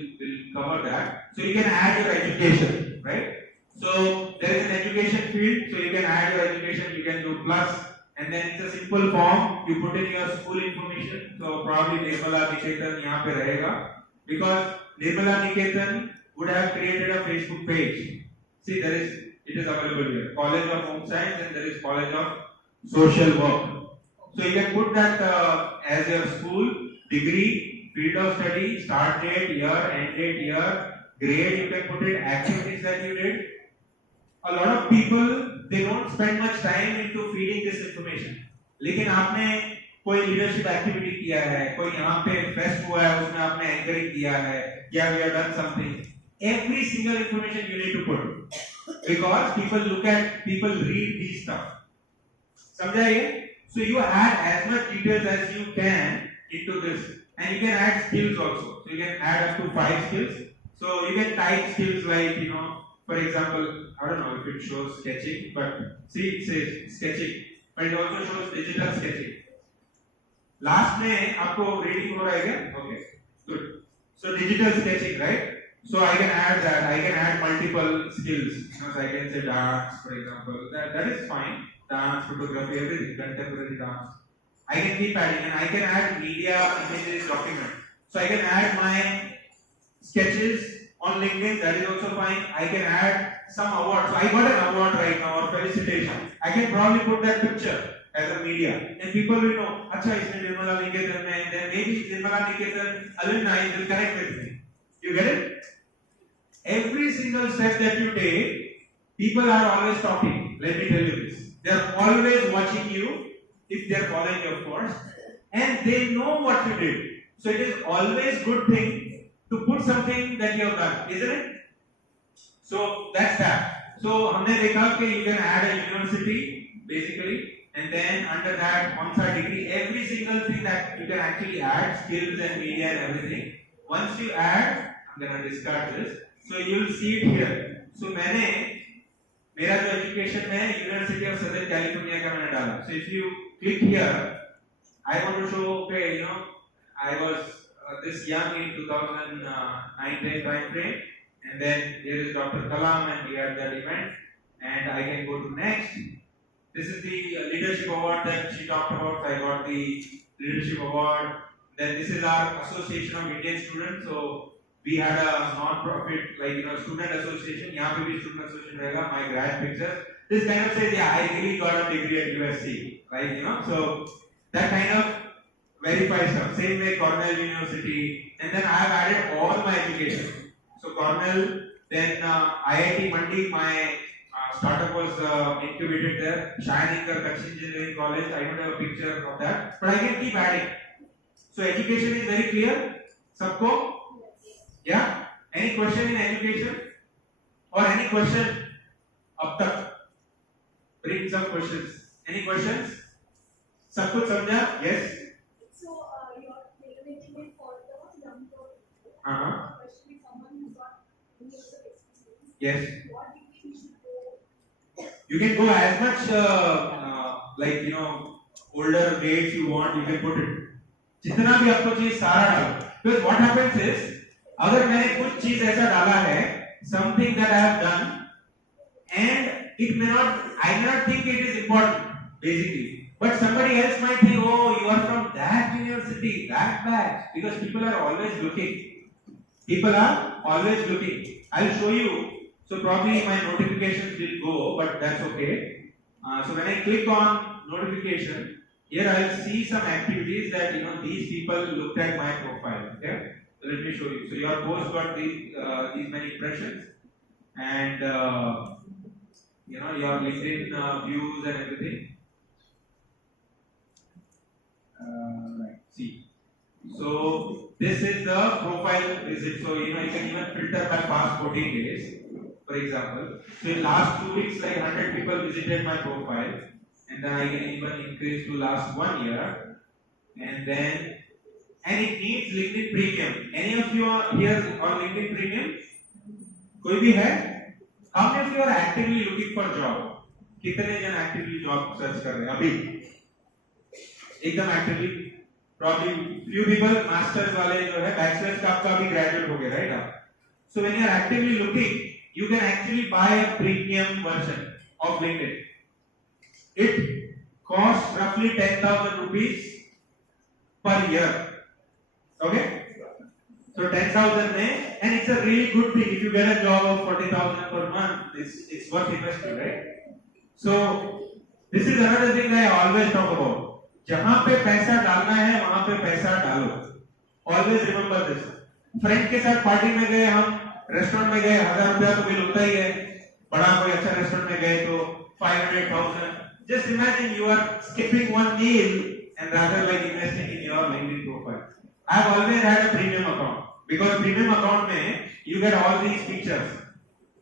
cover that. So you can add your education, right? So there is an education field, so you can add your education. You can do plus, and then it's a simple form. You put in your school information. So probably Nirmala Niketan यहाँ पे रहेगा because Nirmala Niketan would have created a Facebook page. See, it is available here. College of Home Science and there is College of Social Work. So you can put that as your school, degree, field of study, start date, year, end date, year, grade. You can put it activities that you did. A lot of people they don't spend much time into feeding this information. लेकिन आपने कोई leadership activity किया है, कोई यहाँ पे fest हुआ है, उसमें आपने anchoring किया है, या we have done something. Every single information you need to put because people read these stuff. समझा ये? So you add as much details as you can into this, and you can add skills also. So you can add up to 5 skills. So you can type skills like for example, I don't know if it shows sketching, but see it says sketching, but it also shows digital sketching. Last में आपको reading हो रहा है क्या? Okay, good. So digital sketching, right? So I can add that. I can add multiple skills. So I can say dance, for example. That is fine. Dance, photography, everything, contemporary dance. I can keep adding, and I can add media, images, document. So I can add my sketches on LinkedIn. That is also fine. I can add some award. So I got an award right now or felicitation. I can probably put that picture as a media, and people will know. Acha, isme Nirmala Niketan mein, then maybe Nirmala Niketan alumni will connect with me. You get it? Every single step that you take, people are always talking. Let me tell you this. They are always watching you, if they are following you, of course, and they know what you did. So it is always good thing to put something that you have done, isn't it? So that's that. So हमने देखा कि you can add a university basically, and then under that on-site degree, every single thing that you can actually add, skills and media and everything. Once you add, I'm gonna discard this. So you will see it here. So मैंने मेरा जो education है University of Southern California का मैंने डाला. So if you click here, I want to show, okay, I was this young in 2009-10 time frame, and then there is Dr. Kalam, and we had that event, and I can go to next. This is the leadership award that she talked about. So I got the leadership award. Then this is our Association of Indian Students. So we had a non-profit, student association. यहाँ पे भी student association रहेगा. My grad picture. This kind of says, yeah, I really got a degree at USC, right? So that kind of verifies stuff. Same way Cornell University, and then I have added all my education. So Cornell, then IIT Mandi, my startup was incubated there. Shayanikar Kutch Engineering College. I don't have a picture of that, but I can keep adding. So education is very clear. Sabko? Yeah? Any question in education? Or any question? Ab tak? Bring some questions. Any questions? सब कुछ समझा? Yes. So you're tailor-making it for the young people. Uh-huh. Especially someone who's got years of experience. Yes. What do you think we should go? You can go as much older grades you want. You can put it. जितना भी आपको चाहिए सारा डालो. Because what happens is, अगर मैंने कुछ चीज ऐसा डाला है, something that I have done, and I may not think it is important, basically. But somebody else might think, oh, you are from that university, that batch, because people are always looking. People are always looking. I'll show you. So probably my notifications will go, but that's okay. So when I click on notification, here I'll see some activities that these people looked at my profile. Okay. So let me show you. So your post got these many impressions, and your LinkedIn views and everything. Right. See. So this is the profile visit. So you can even filter by past 14 days, for example. So in last 2 weeks, like 100 people visited my profile, and then I can even increase to last 1 year, and it needs LinkedIn Premium. Any of you are here on LinkedIn Premium? कोई भी है? How many of you are actively looking for job? कितने जन actively job search कर रहे हैं अभी? एकदम actively. Probably few people masters वाले जो है bachelor's का आपका अभी graduate हो गया, right? So when you are actively looking, you can actually buy a premium version of LinkedIn. It costs roughly 10,000 rupees per year. Okay? So 10,000 and it's a really good thing. If you get a job of 40,000 per month, it's worth investing, right? So this is another thing that I always talk about. जहां पे पैसा डालना है वहां पे पैसा डालो. Always remember this. Friend के साथ पार्टी में गए, हम रेस्टोरेंट में गए, 1000 रुपया तो बिल होता ही है. बड़ा कोई अच्छा रेस्टोरेंट में गए तो 500,000. Just imagine you are skipping one meal and rather like investing in your LinkedIn profile. I have always had a premium account because premium account में you get all these features.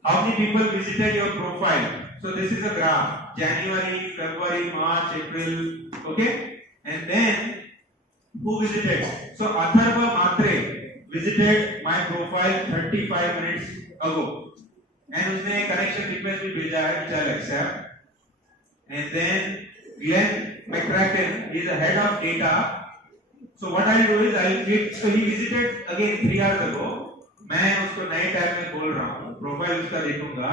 How many people visited your profile? So this is a graph. January, February, March, April. Okay? And then who visited? So Atharva Matre visited my profile 35 minutes ago. And उसने connection request भी भेजा है, which I'll accept. And then Glenn McCracken is the head of data. So what I'll do is I'll click. So he visited again 3 hours ago. मैं उसको नए tab में खोल रहा हूँ, प्रोफाइल उसका देखूंगा.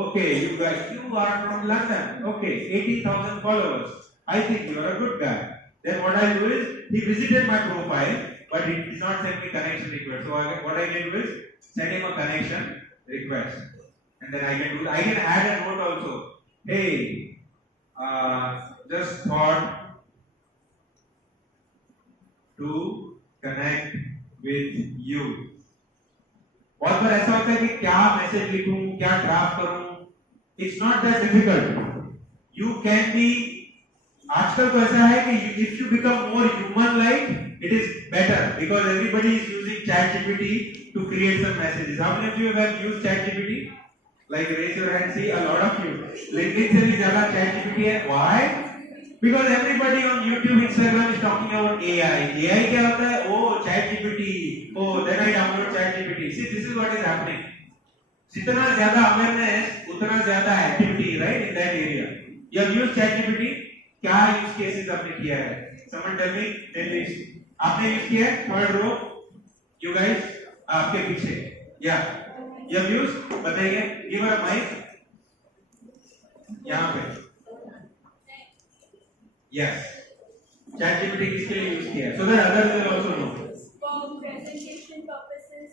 Okay, you are from London. Okay, 80,000 followers. I think you are a good guy. Then what I'll do is he visited my profile, but he did not send me connection request. So what I can do is send him a connection request, and then I can add a note also. Hey, just thought to connect with you. बहुत बार ऐसा होता है कि क्या message लिखूं, क्या draft करूं. It's not that difficult. You can be. आजकल तो ऐसा है कि if you become more human-like, it is better because everybody is using ChatGPT to create some messages. How many of you have used ChatGPT? Like raise your hand. See, a lot of you. LinkedIn से भी ज़्यादा ChatGPT है. Why? Because everybody on YouTube, Instagram is talking about AI. AI क्या होता है? Oh, ChatGPT. Oh, then I download ChatGPT. See, this is what is happening. जितना ज़्यादा awareness, उतना ज़्यादा activity, right, in that area. You have used ChatGPT. क्या use cases आपने किया है? Someone tell me at least. आपने use किया है? Third row. You guys, आपके पीछे. Yeah. You have used? बताइए. Give her a mic. यहाँ पे. Yes. ChatGPT किसके लिए use किया है? So that others will also know. For presentation purposes.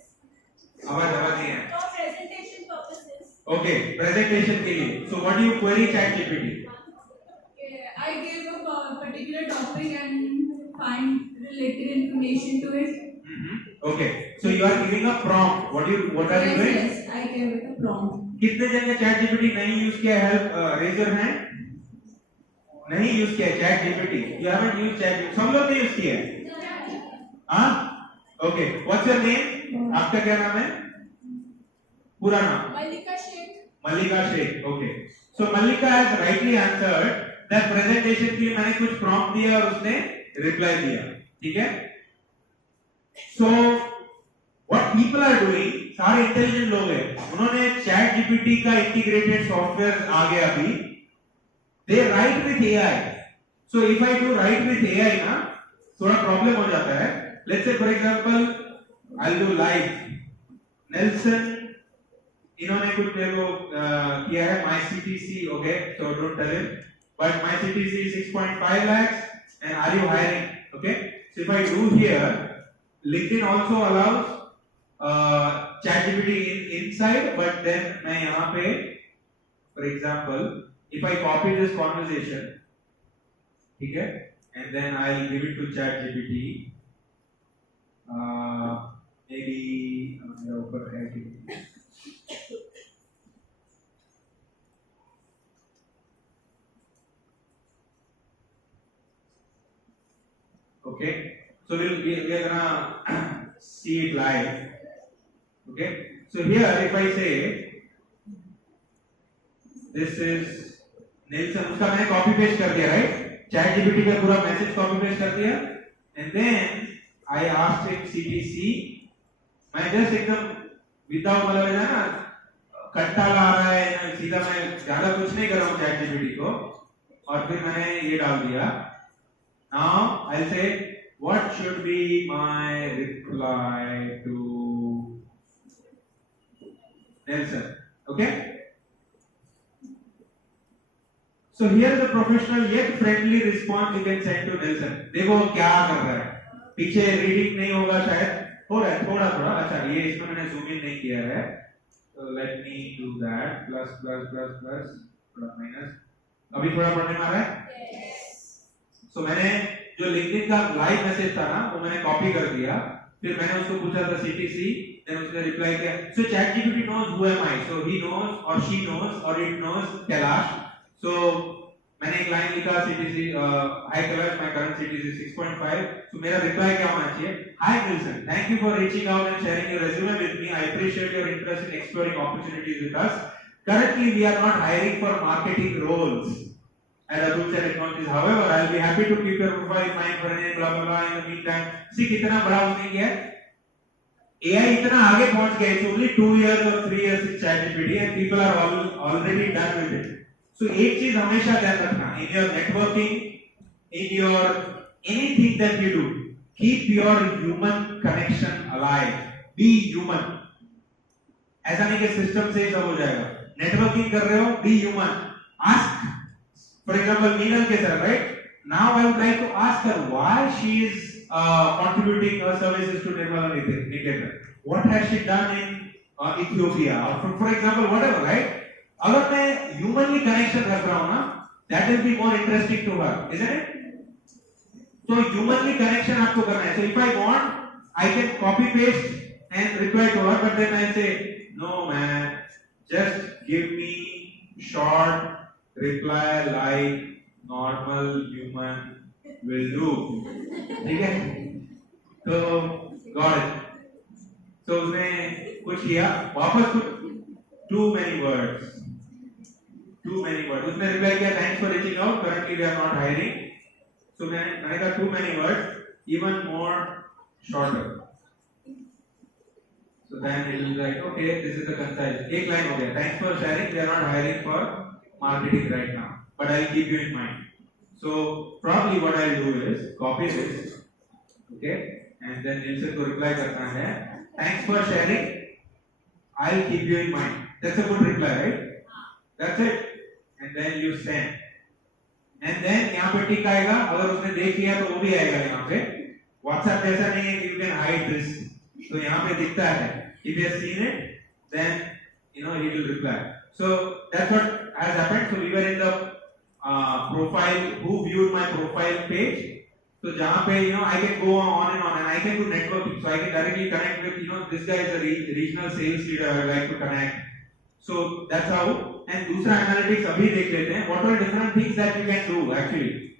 आवाज नहीं है. For presentation purposes. Okay, presentation के लिए. So what do you query ChatGPT? I gave a particular topic and find related information to it. Okay, so you are giving a prompt. What are you doing? Yes, I gave it a prompt. कितने जन ने ChatGPT नहीं use किया है? Raise your hand. नहीं use किया है ChatGPT. You haven't used ChatGPT. सब लोग ने use किया है. हाँ? Okay. What's your name? आपका क्या नाम है? पूरा नाम? Mallika Sheikh. Mallika Sheikh. Okay. So Mallika has rightly answered that presentation के लिए मैंने कुछ prompt दिया और उसने reply दिया. ठीक है? So what people are doing, सारे intelligent लोग हैं, उन्होंने ChatGPT का integrated software आ गया अभी. They write with AI. So if I do write with AI ना, थोड़ा problem हो जाता है. Let's say for example, I'll do live. Nelson, इन्होंने कुछ मेरे को किया है my CTC, okay, so don't tell him. But my CTC is 6.5 lakhs, and are you hiring? Okay, so if I do here, LinkedIn also allows ChatGPT inside, but then मैं यहाँ पे, for example, if I copy this conversation, ठीक है, and then I'll give it to ChatGPT, maybe मेरा ऊपर है कि okay, so we are gonna see it live. Okay, so here if I say this is Nelson, उसका मैंने copy paste कर दिया, right? ChatGPT का पूरा message copy paste कर दिया, and then I asked him CTC. मैं just एकदम without मतलब है ना कट्टा ला रहा है, सीधा मैं ज़्यादा कुछ नहीं कर रहा हूँ ChatGPT को, और फिर मैंने ये डाल दिया. Now I'll say what should be my reply to Nelson. Okay. So here the professional yet friendly response you can send to Nelson. देखो क्या कर रहा है. पीछे रीडिंग नहीं होगा शायद. हो रहा है थोड़ा थोड़ा. अच्छा ये इसमें मैंने जूम इन नहीं किया है. So let me do that. Plus थोड़ा माइनस. अभी थोड़ा पढ़ने में आ रहा है. So मैंने जो लिंक्डइन का लाइव मैसेज था ना वो मैंने कॉपी कर दिया. फिर मैंने उसको पूछा था CTC, then उसने रिप्लाई किया. So ChatGPT knows who am I, so he knows or she knows or it knows Kailash. So मैंने एक लाइन लिखा CTC, hi Kailash, my current CTC is 6.5. So मेरा रिप्लाई क्या होना चाहिए? Hi Nelson, thank you for reaching out and sharing your resume with me. I appreciate your interest in exploring opportunities with us. Currently we are not hiring for marketing roles at Adult Technologies. However, I'll be happy to keep your profile in mind for any blah blah blah in the meantime. See कितना बड़ा उसने किया है. AI इतना आगे पहुंच गया. It's only 2 years or 3 years in ChatGPT and people are already done with it. So एक चीज हमेशा ध्यान रखना in your networking, in your anything that you do, keep your human connection alive. Be human. ऐसा नहीं कि system से ही सब हो जाएगा. नेटवर्किंग कर रहे हो, be human. Ask. For example, Meenal ke sir, right? Now I would like to ask her why she is contributing her services to Nirmala Niketan. What has she done in Ethiopia? Or for example, whatever, right? अगर मैं humanly connection रख रहा हूँ ना, that will be more interesting to her, isn't it? So humanly connection आपको करना है. So if I want, I can copy paste and reply to her, but then I say, no man, just give me short reply like normal human will do. ठीक है? तो got it. तो उसने कुछ किया, वापस कुछ too many words. उसने रिप्लाई किया, thanks for reaching out. Currently we are not hiring. So मैंने कहा too many words, even more shorter. So then it is like, okay, this is the concise. एक line हो गया. Thanks for sharing. We are not hiring for marketing right now, but I'll keep you in mind. So probably what I'll do is copy this, okay, and then Nilsen को reply करना है. Thanks for sharing. I'll keep you in mind. That's a good reply, right? That's it. And then you send. And then यहाँ पे टिक आएगा. अगर उसने देख लिया तो वो भी आएगा यहाँ पे. WhatsApp जैसा नहीं है कि you can hide this. तो यहाँ पे दिखता है. If he has seen it, then he will reply. So that's what has happened. So we were in the profile. Who viewed my profile page? So जहाँ पे I can go on and I can do networking. So I can directly connect with this guy is a regional sales leader. I would like to connect. So that's how. And दूसरा analytics अभी देख लेते हैं. What are different things that you can do actually?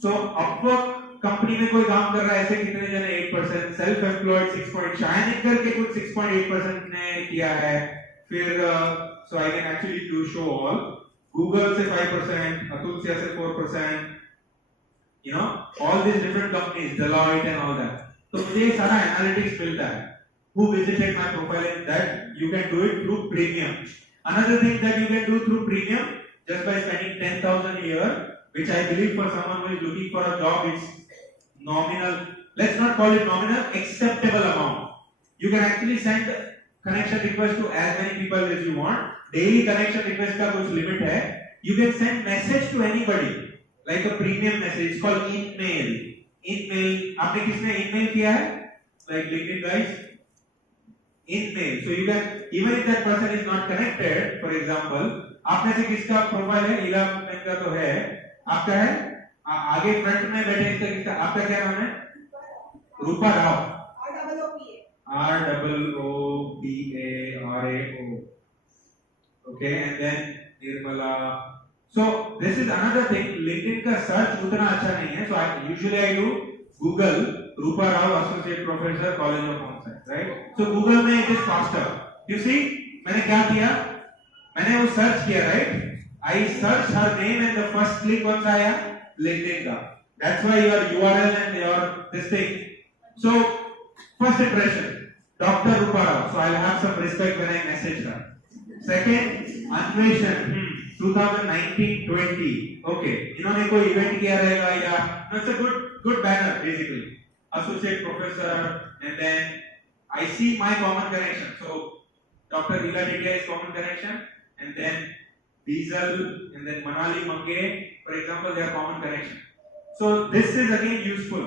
So Upwork company में कोई काम कर रहा है ऐसे कितने जने 8%, सेल्फ एम्प्लॉयड 6. शायद करके कुछ 6.8% ने किया है. फिर so I can actually do show all. Google से 5%, Atulsia से 4%. All these different companies, Deloitte and all that. तो मुझे सारा एनालिटिक्स मिलता है. Who visited my profile, and that you can do it through premium. Another thing that you can do through premium, just by spending 10,000 a year, which I believe for someone who is looking for a job, it's nominal. Let's not call it nominal, acceptable amount. You can actually send connection request to as many people as you want. Daily connection request का कुछ limit है. You can send message to anybody, like a premium message. It's called email. आपने किसने email किया है? Like LinkedIn guys. Email. So you can, even if that person is not connected, for example, आप में से किसका profile है? इला का तो है. आपका है? आगे फ्रंट में बैठे इसका किसका? आपका क्या नाम है? रूपा Rao. ROOPARAO. Okay, and then Nirmala. So this is another thing. LinkedIn का सर्च उतना अच्छा नहीं है. So usually I do Google Rupa Rao Associate Professor College of Home Science, right? So Google में it is faster. You see, मैंने क्या किया? मैंने वो सर्च किया, right? I searched her name and the first click कौन सा आया? LinkedIn का. That's why your URL and your this thing. So first impression, Dr. Rupa Rao. So I'll have some respect when I message her. Second, Anveshan. 2019-20. Okay. इन्होंने कोई event किया रहेगा या? No, it's a good banner basically. Associate professor, and then I see my common connection. So Dr. Leela Titia is common connection, and then Diesel, and then Manali Mange, for example, they are common connection. So this is again useful.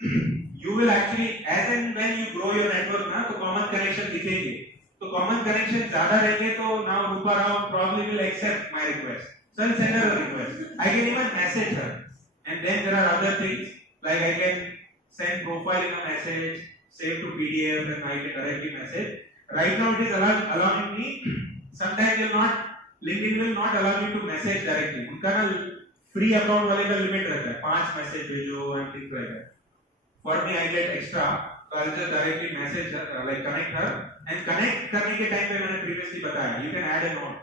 You will actually, as and when you grow your network ना, तो common connection दिखेंगे. तो common connection ज़्यादा रहेंगे तो now Rupa Rao probably will accept my request. So I'll send her a request. I can even message her, and then there are other things like I can send profile in a message, save to PDF, and I can directly message. Right now it is allowing me. Sometimes LinkedIn will not allow me to message directly. उनका ना free account वाले का limit रहता है. 5 message भेजो and things like that. For me I get extra, so I'll just directly message her, like connect her. And connect करने के time पे मैंने previously बताया. You can add a note.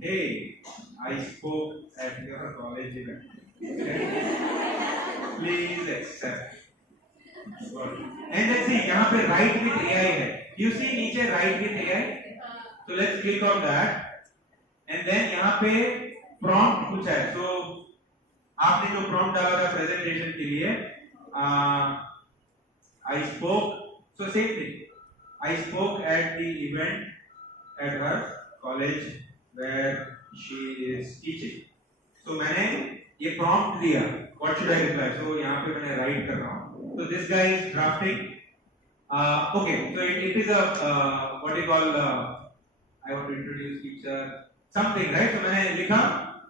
Hey, I spoke at your college event. Okay? Please accept. And let's see, यहाँ पे write with AI है. You see नीचे write with AI. So let's click on that. And then यहाँ पे prompt कुछ है. So आपने जो prompt डाला था presentation के लिए, I spoke. So same thing. I spoke at the event at her college where she is teaching. So मैंने ये prompt दिया. What should I reply? So यहाँ पे मैंने write कर रहा हूँ. So this guy is drafting. Okay, so it is a what do you call? I want to introduce teacher something, right? So मैंने लिखा.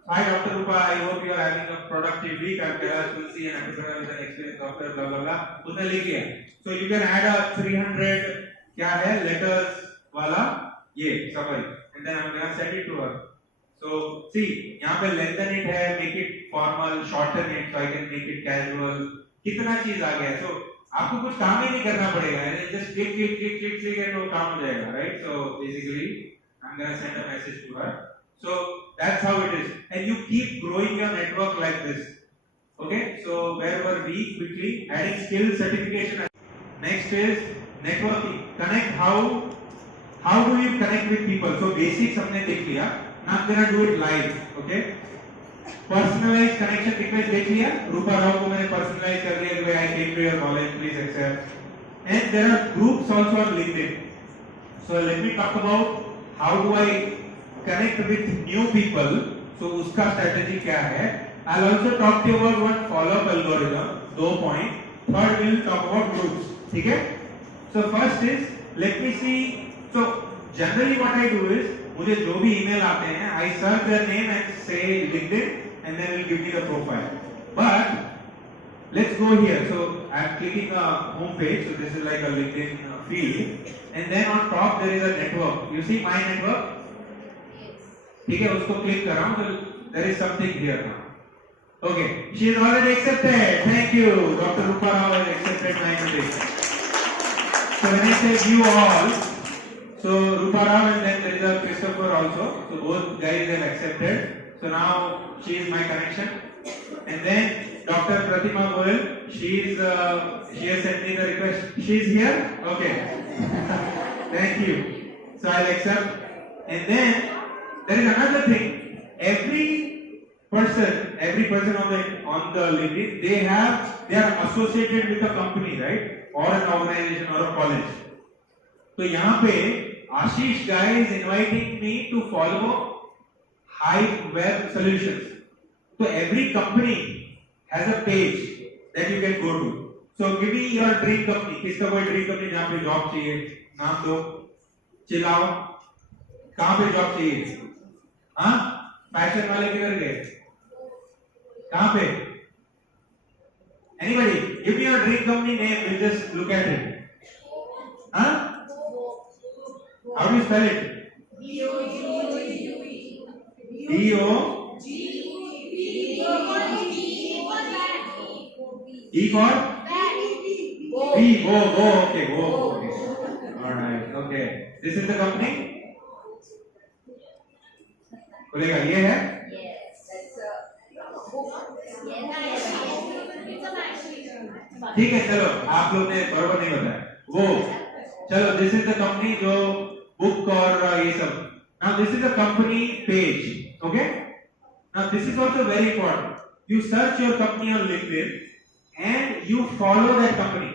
Hi Dr. Rupa, I hope you are having a productive week. I'm Kailash, will see an entrepreneur with an experienced doctor, blah blah blah. उसने लिख दिया. So you can add a 300 क्या है letters वाला ये summary, and then I'm gonna send it to her. So see, यहाँ पे lengthen it है, make it formal, shorten it, so I can make it casual. कितना चीज आ गया है. So आपको कुछ काम ही नहीं करना पड़ेगा. Just click and वो काम हो जाएगा, right? So basically, I'm gonna send a message to her. So that's how it is, and you keep growing your network like this. Okay, so where were we? Quickly adding skill certification. Next is networking. Connect. How do you connect with people? So basics हमने देख लिया. Now I'm gonna do it live. Okay. Personalized connection request देख लिया. रूपा राव को मैंने personalize कर दिया कि I came to your college, please accept. And there are groups also on LinkedIn. So let me talk about how do I connect with new people. So उसका strategy क्या है? I'll also talk to you about one follow-up algorithm. 2 point. Third we'll talk about groups. ठीक है? So first is let me see. So generally what I do is मुझे जो भी email आते हैं I search their name and say LinkedIn and then will give me the profile. But let's go here. So I'm clicking a home page. So this is like a LinkedIn field, and then on top there is a network. You see my network. ठीक है, उसको click कर रहा हूँ. So there is something here now. Okay, she is already accepted. Thank you, Dr. Rupa Rao has accepted my invitation. So when I say view all, so Rupa Rao and then there is a Christopher also. So both guys have accepted. So now she is my connection. And then Dr. Pratima Goel, she has sent me the request. She is here. Okay. Thank you. So I'll accept. And then there is another thing. Every person on the LinkedIn, they are associated with a company, right, or an organization or a college. So यहाँ पे Ashish guy is inviting me to follow Hype Web Solutions. So every company has a page that you can go to. So give me your dream company. किसका कोई dream company जहाँ पे job चाहिए? नाम दो. चिल्लाओ. कहाँ पे job चाहिए? हाँ? फैशन वाले किधर गए? कहाँ पे? Anybody? Give me your dream company name. We'll just look at it. Huh? How do you spell it? E for? B. Go. Okay, go. Alright. Okay. This is the company. बोलेगा ये है? ठीक है, चलो आप लोग ने बराबर नहीं बताया. वो चलो, this is the company जो book और ये सब. Now this is a company page. Okay. Now this is also very important. You search your company on LinkedIn and you follow that company.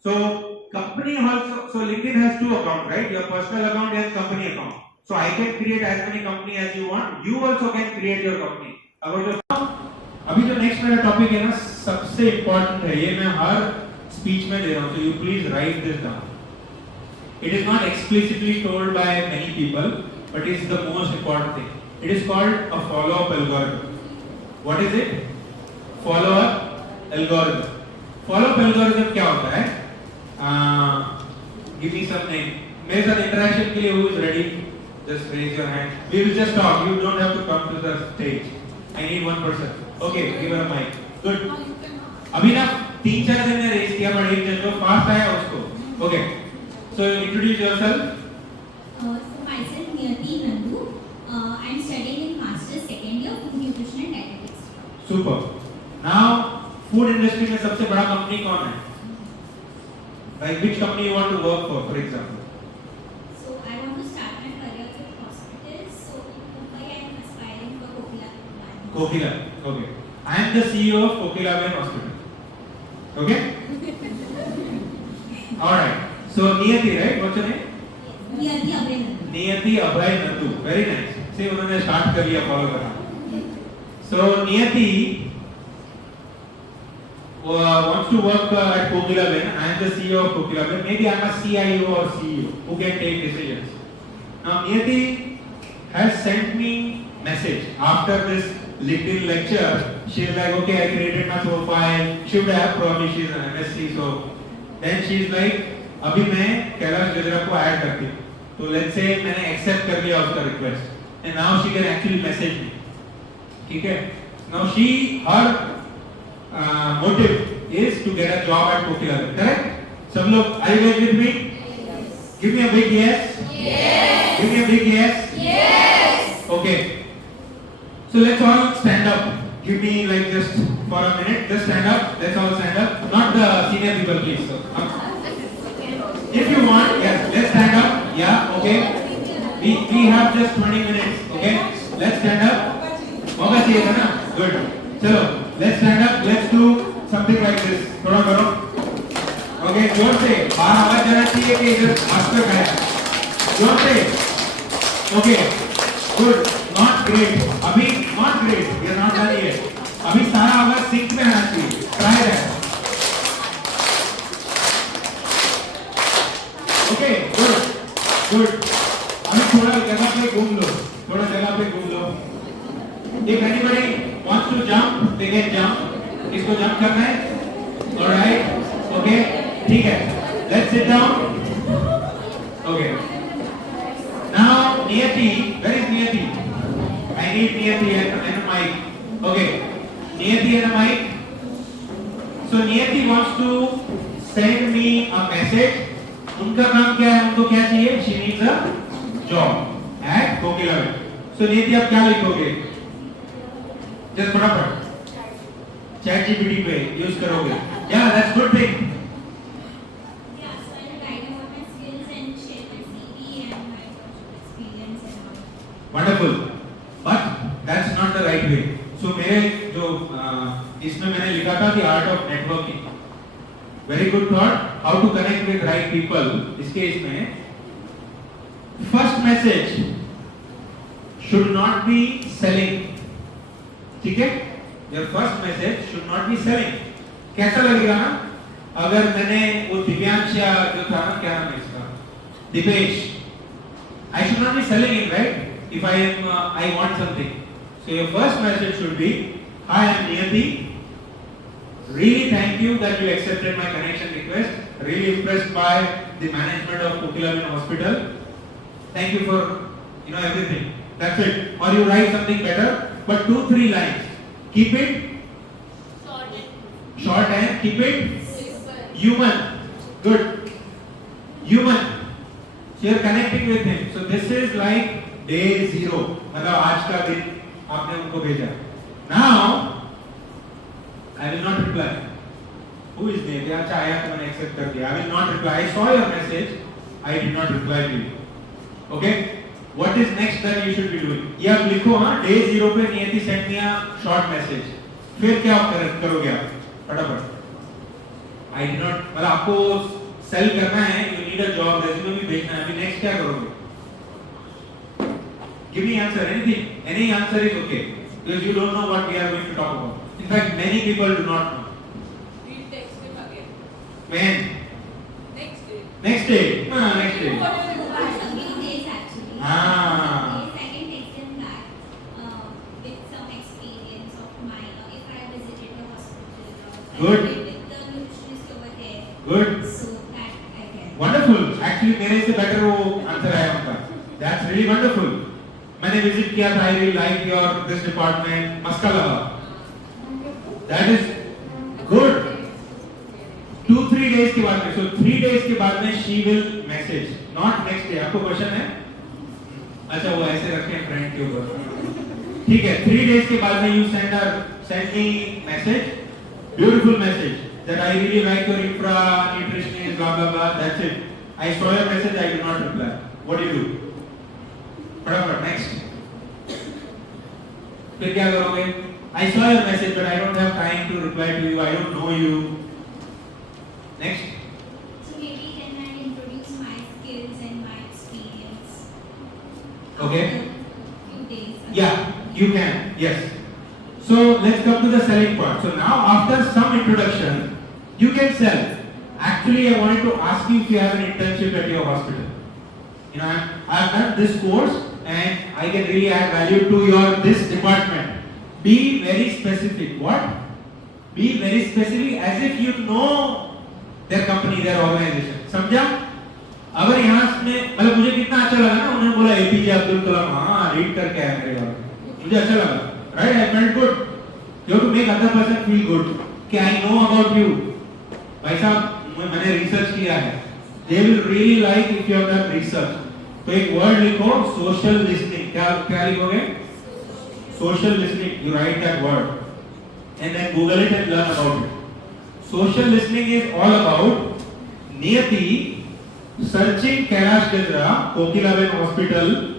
So company also. So LinkedIn has 2 accounts, right? Your personal account and company account. So I can create as many company as you want. You also can create your company. अभी जो next मेरा topic है ना, सबसे important है. ये मैं हर speech में दे रहा हूँ. So you please write this down. It is not explicitly told by many people, but it is the most important thing. It is called a follow-up algorithm. What is it? Follow-up algorithm. Follow-up algorithm क्या होता है? Give me some name. मेरे साथ interaction के लिए who is ready? Just raise your hand. We will just talk. You don't have to come to the stage. I need one person. Okay, give her a mic. Good. अभी ना 3-4 जन ने raise किया, but एक जन जो fast आया उसको. Okay. So introduce yourself. So myself Niyati Nandu. I'm studying in Master's second year of Nutrition and Dietetics. Super. Now, food industry में सबसे बड़ा company कौन है? Like which company you want to work for example? So I want to start my career with hospitals. So in Mumbai, I'm aspiring for Kokila. Okay. I am the CEO of Kokila Hospital. Okay? Alright. So Niyati, right? What's your name? Niyati Abhay Nandu. Niyati Abhay Nandu. Very nice. See, उन्होंने start कर लिया follow करना. So Niyati wants to work at Kokilaben. I am the CEO of Kokilaben. Maybe I am a CIO or CEO who can take decisions. Now Niyati has sent me message after this LinkedIn lecture. She is like, okay, I created my profile. Should have probably she is an MSc. So then she is like, अभी मैं कैलाश गजरा को add करती हूँ. तो let's say मैंने accept कर लिया उसका request. And now she can actually message me. ठीक है? Now her motive is to get a job at Kokilaben. Correct? सब लोग are you guys with me? Yes. Give me a big yes. Yes. Give me a big yes. Yes. Okay. So let's all stand up. Give me like just for a minute. Just stand up. Let's all stand up. Not the senior people, please. So, if you want, yes. Let's stand up. Yeah. Okay. We have just 20 minutes. Okay. Let's stand up. मौका चाहिए था ना? Good. चलो. Let's stand up. Let's do something like this. थोड़ा करो. Okay. जोर से. बाहर आवाज जाना चाहिए कि इधर मास्टर खाया. जोर से. Okay. Good. Not great. अभी not great. We are not done yet. अभी सारा आवाज सिंक में आना चाहिए. Try that. Okay. Good. Good. अभी थोड़ा जगह पे घूम लो. थोड़ा जगह पे घूम लो. If anybody wants to jump, they can jump. किसको jump करना है? Alright. Okay. ठीक है. Let's sit down. Okay. Now Niyati, where is Niyati? I need Niyati and a mic. Okay. Niyati and a mic. So Niyati wants to send me a message. उनका काम क्या है? उनको क्या चाहिए? She needs a job at Kokilaben. So Niyati आप क्या लिखोगे? Just फटाफट. ChatGPT पे use करोगे. Yeah, that's good thing. Yeah, so I'll write about my skills and share my CV and my experience and all. Wonderful. But that's not the right way. So मेरे जो इसमें मैंने लिखा था the art of networking. Very good thought. How to connect with right people. इसके इसमें first message should not be selling. ठीक है? Your first message should not be selling. कैसा लगेगा ना? अगर मैंने वो दिव्यांश या जो था ना क्या नाम है इसका? Dipesh. I should not be selling it, right? If I want something. So your first message should be, hi, I am Niyati. Really thank you that you accepted my connection request. Really impressed by the management of Kokilaben Hospital. Thank you for everything. That's it. Or you write something better, but 2-3 lines. Keep it short and keep it human. Good. Human. So you're connecting with him. So this is like day 0. मतलब आज का दिन आपने उनको भेजा. Now I will not reply. Who is there? अच्छा आया तो मैंने accept कर दिया. I will not reply. I saw your message. I did not reply to you. Okay? What is next that you should be doing? ये आप लिखो हाँ. Day 0 पे नियति sent me a short message. फिर क्या करोगे आप? फटाफट. I did not. मतलब आपको सेल करना है. You need a job. Resume भी भेजना है. अभी next क्या करोगे? Give me answer. Anything. Any answer is okay. Because you don't know what we are going to talk about. In fact, many people do not know. We'll text him again. When? Next day. Next day. Next day. After a few days actually. Ah. Days I can text them back with some experience of mine. If I visited the hospital or Good. I met with the nutritionist over there. Good. So that I can. Wonderful. Actually, मेरे से better वो answer आया उनका. That's really wonderful. मैंने visit किया था. I really like your this department. मस्का लगा. That is good. 2-3 days के बाद में. So 3 days के बाद में she will message. Not next day. आपको question है? अच्छा वो ऐसे रखे हैं friend के ऊपर. ठीक है. 3 days के बाद में you send me message. Beautiful message. That I really like your infra, nutritionist, blah blah blah. That's it. I saw your message. I did not reply. What do you do? फटाफट next. फिर क्या करोगे? I saw your message, but I don't have time to reply to you. I don't know you. Next. So maybe Okay. Few days. Yeah, you can. Yes. So let's come to the selling part. So now after some introduction, you can sell. Actually, I wanted to ask you if you have an internship at your hospital. You know, I've done this course and I can really add value to your this department. Be very specific. What? Be very specific as if you know their company, their organization. समझा? अगर यहाँ में मतलब मुझे कितना अच्छा लगा ना उन्होंने बोला एपीजे अब्दुल कलाम हाँ रीड करके आया मेरे बारे में मुझे अच्छा लगा right I felt good you have to make other person feel good कि I know about you भाई साहब मैंने रिसर्च किया है they will really like if you have done research तो एक वर्ड लिखो social listening क्या लिखोगे social listening you write that word and then Google it and learn about it. Social listening is all about Niyati searching Kailash Gajara, Kokilaben Hospital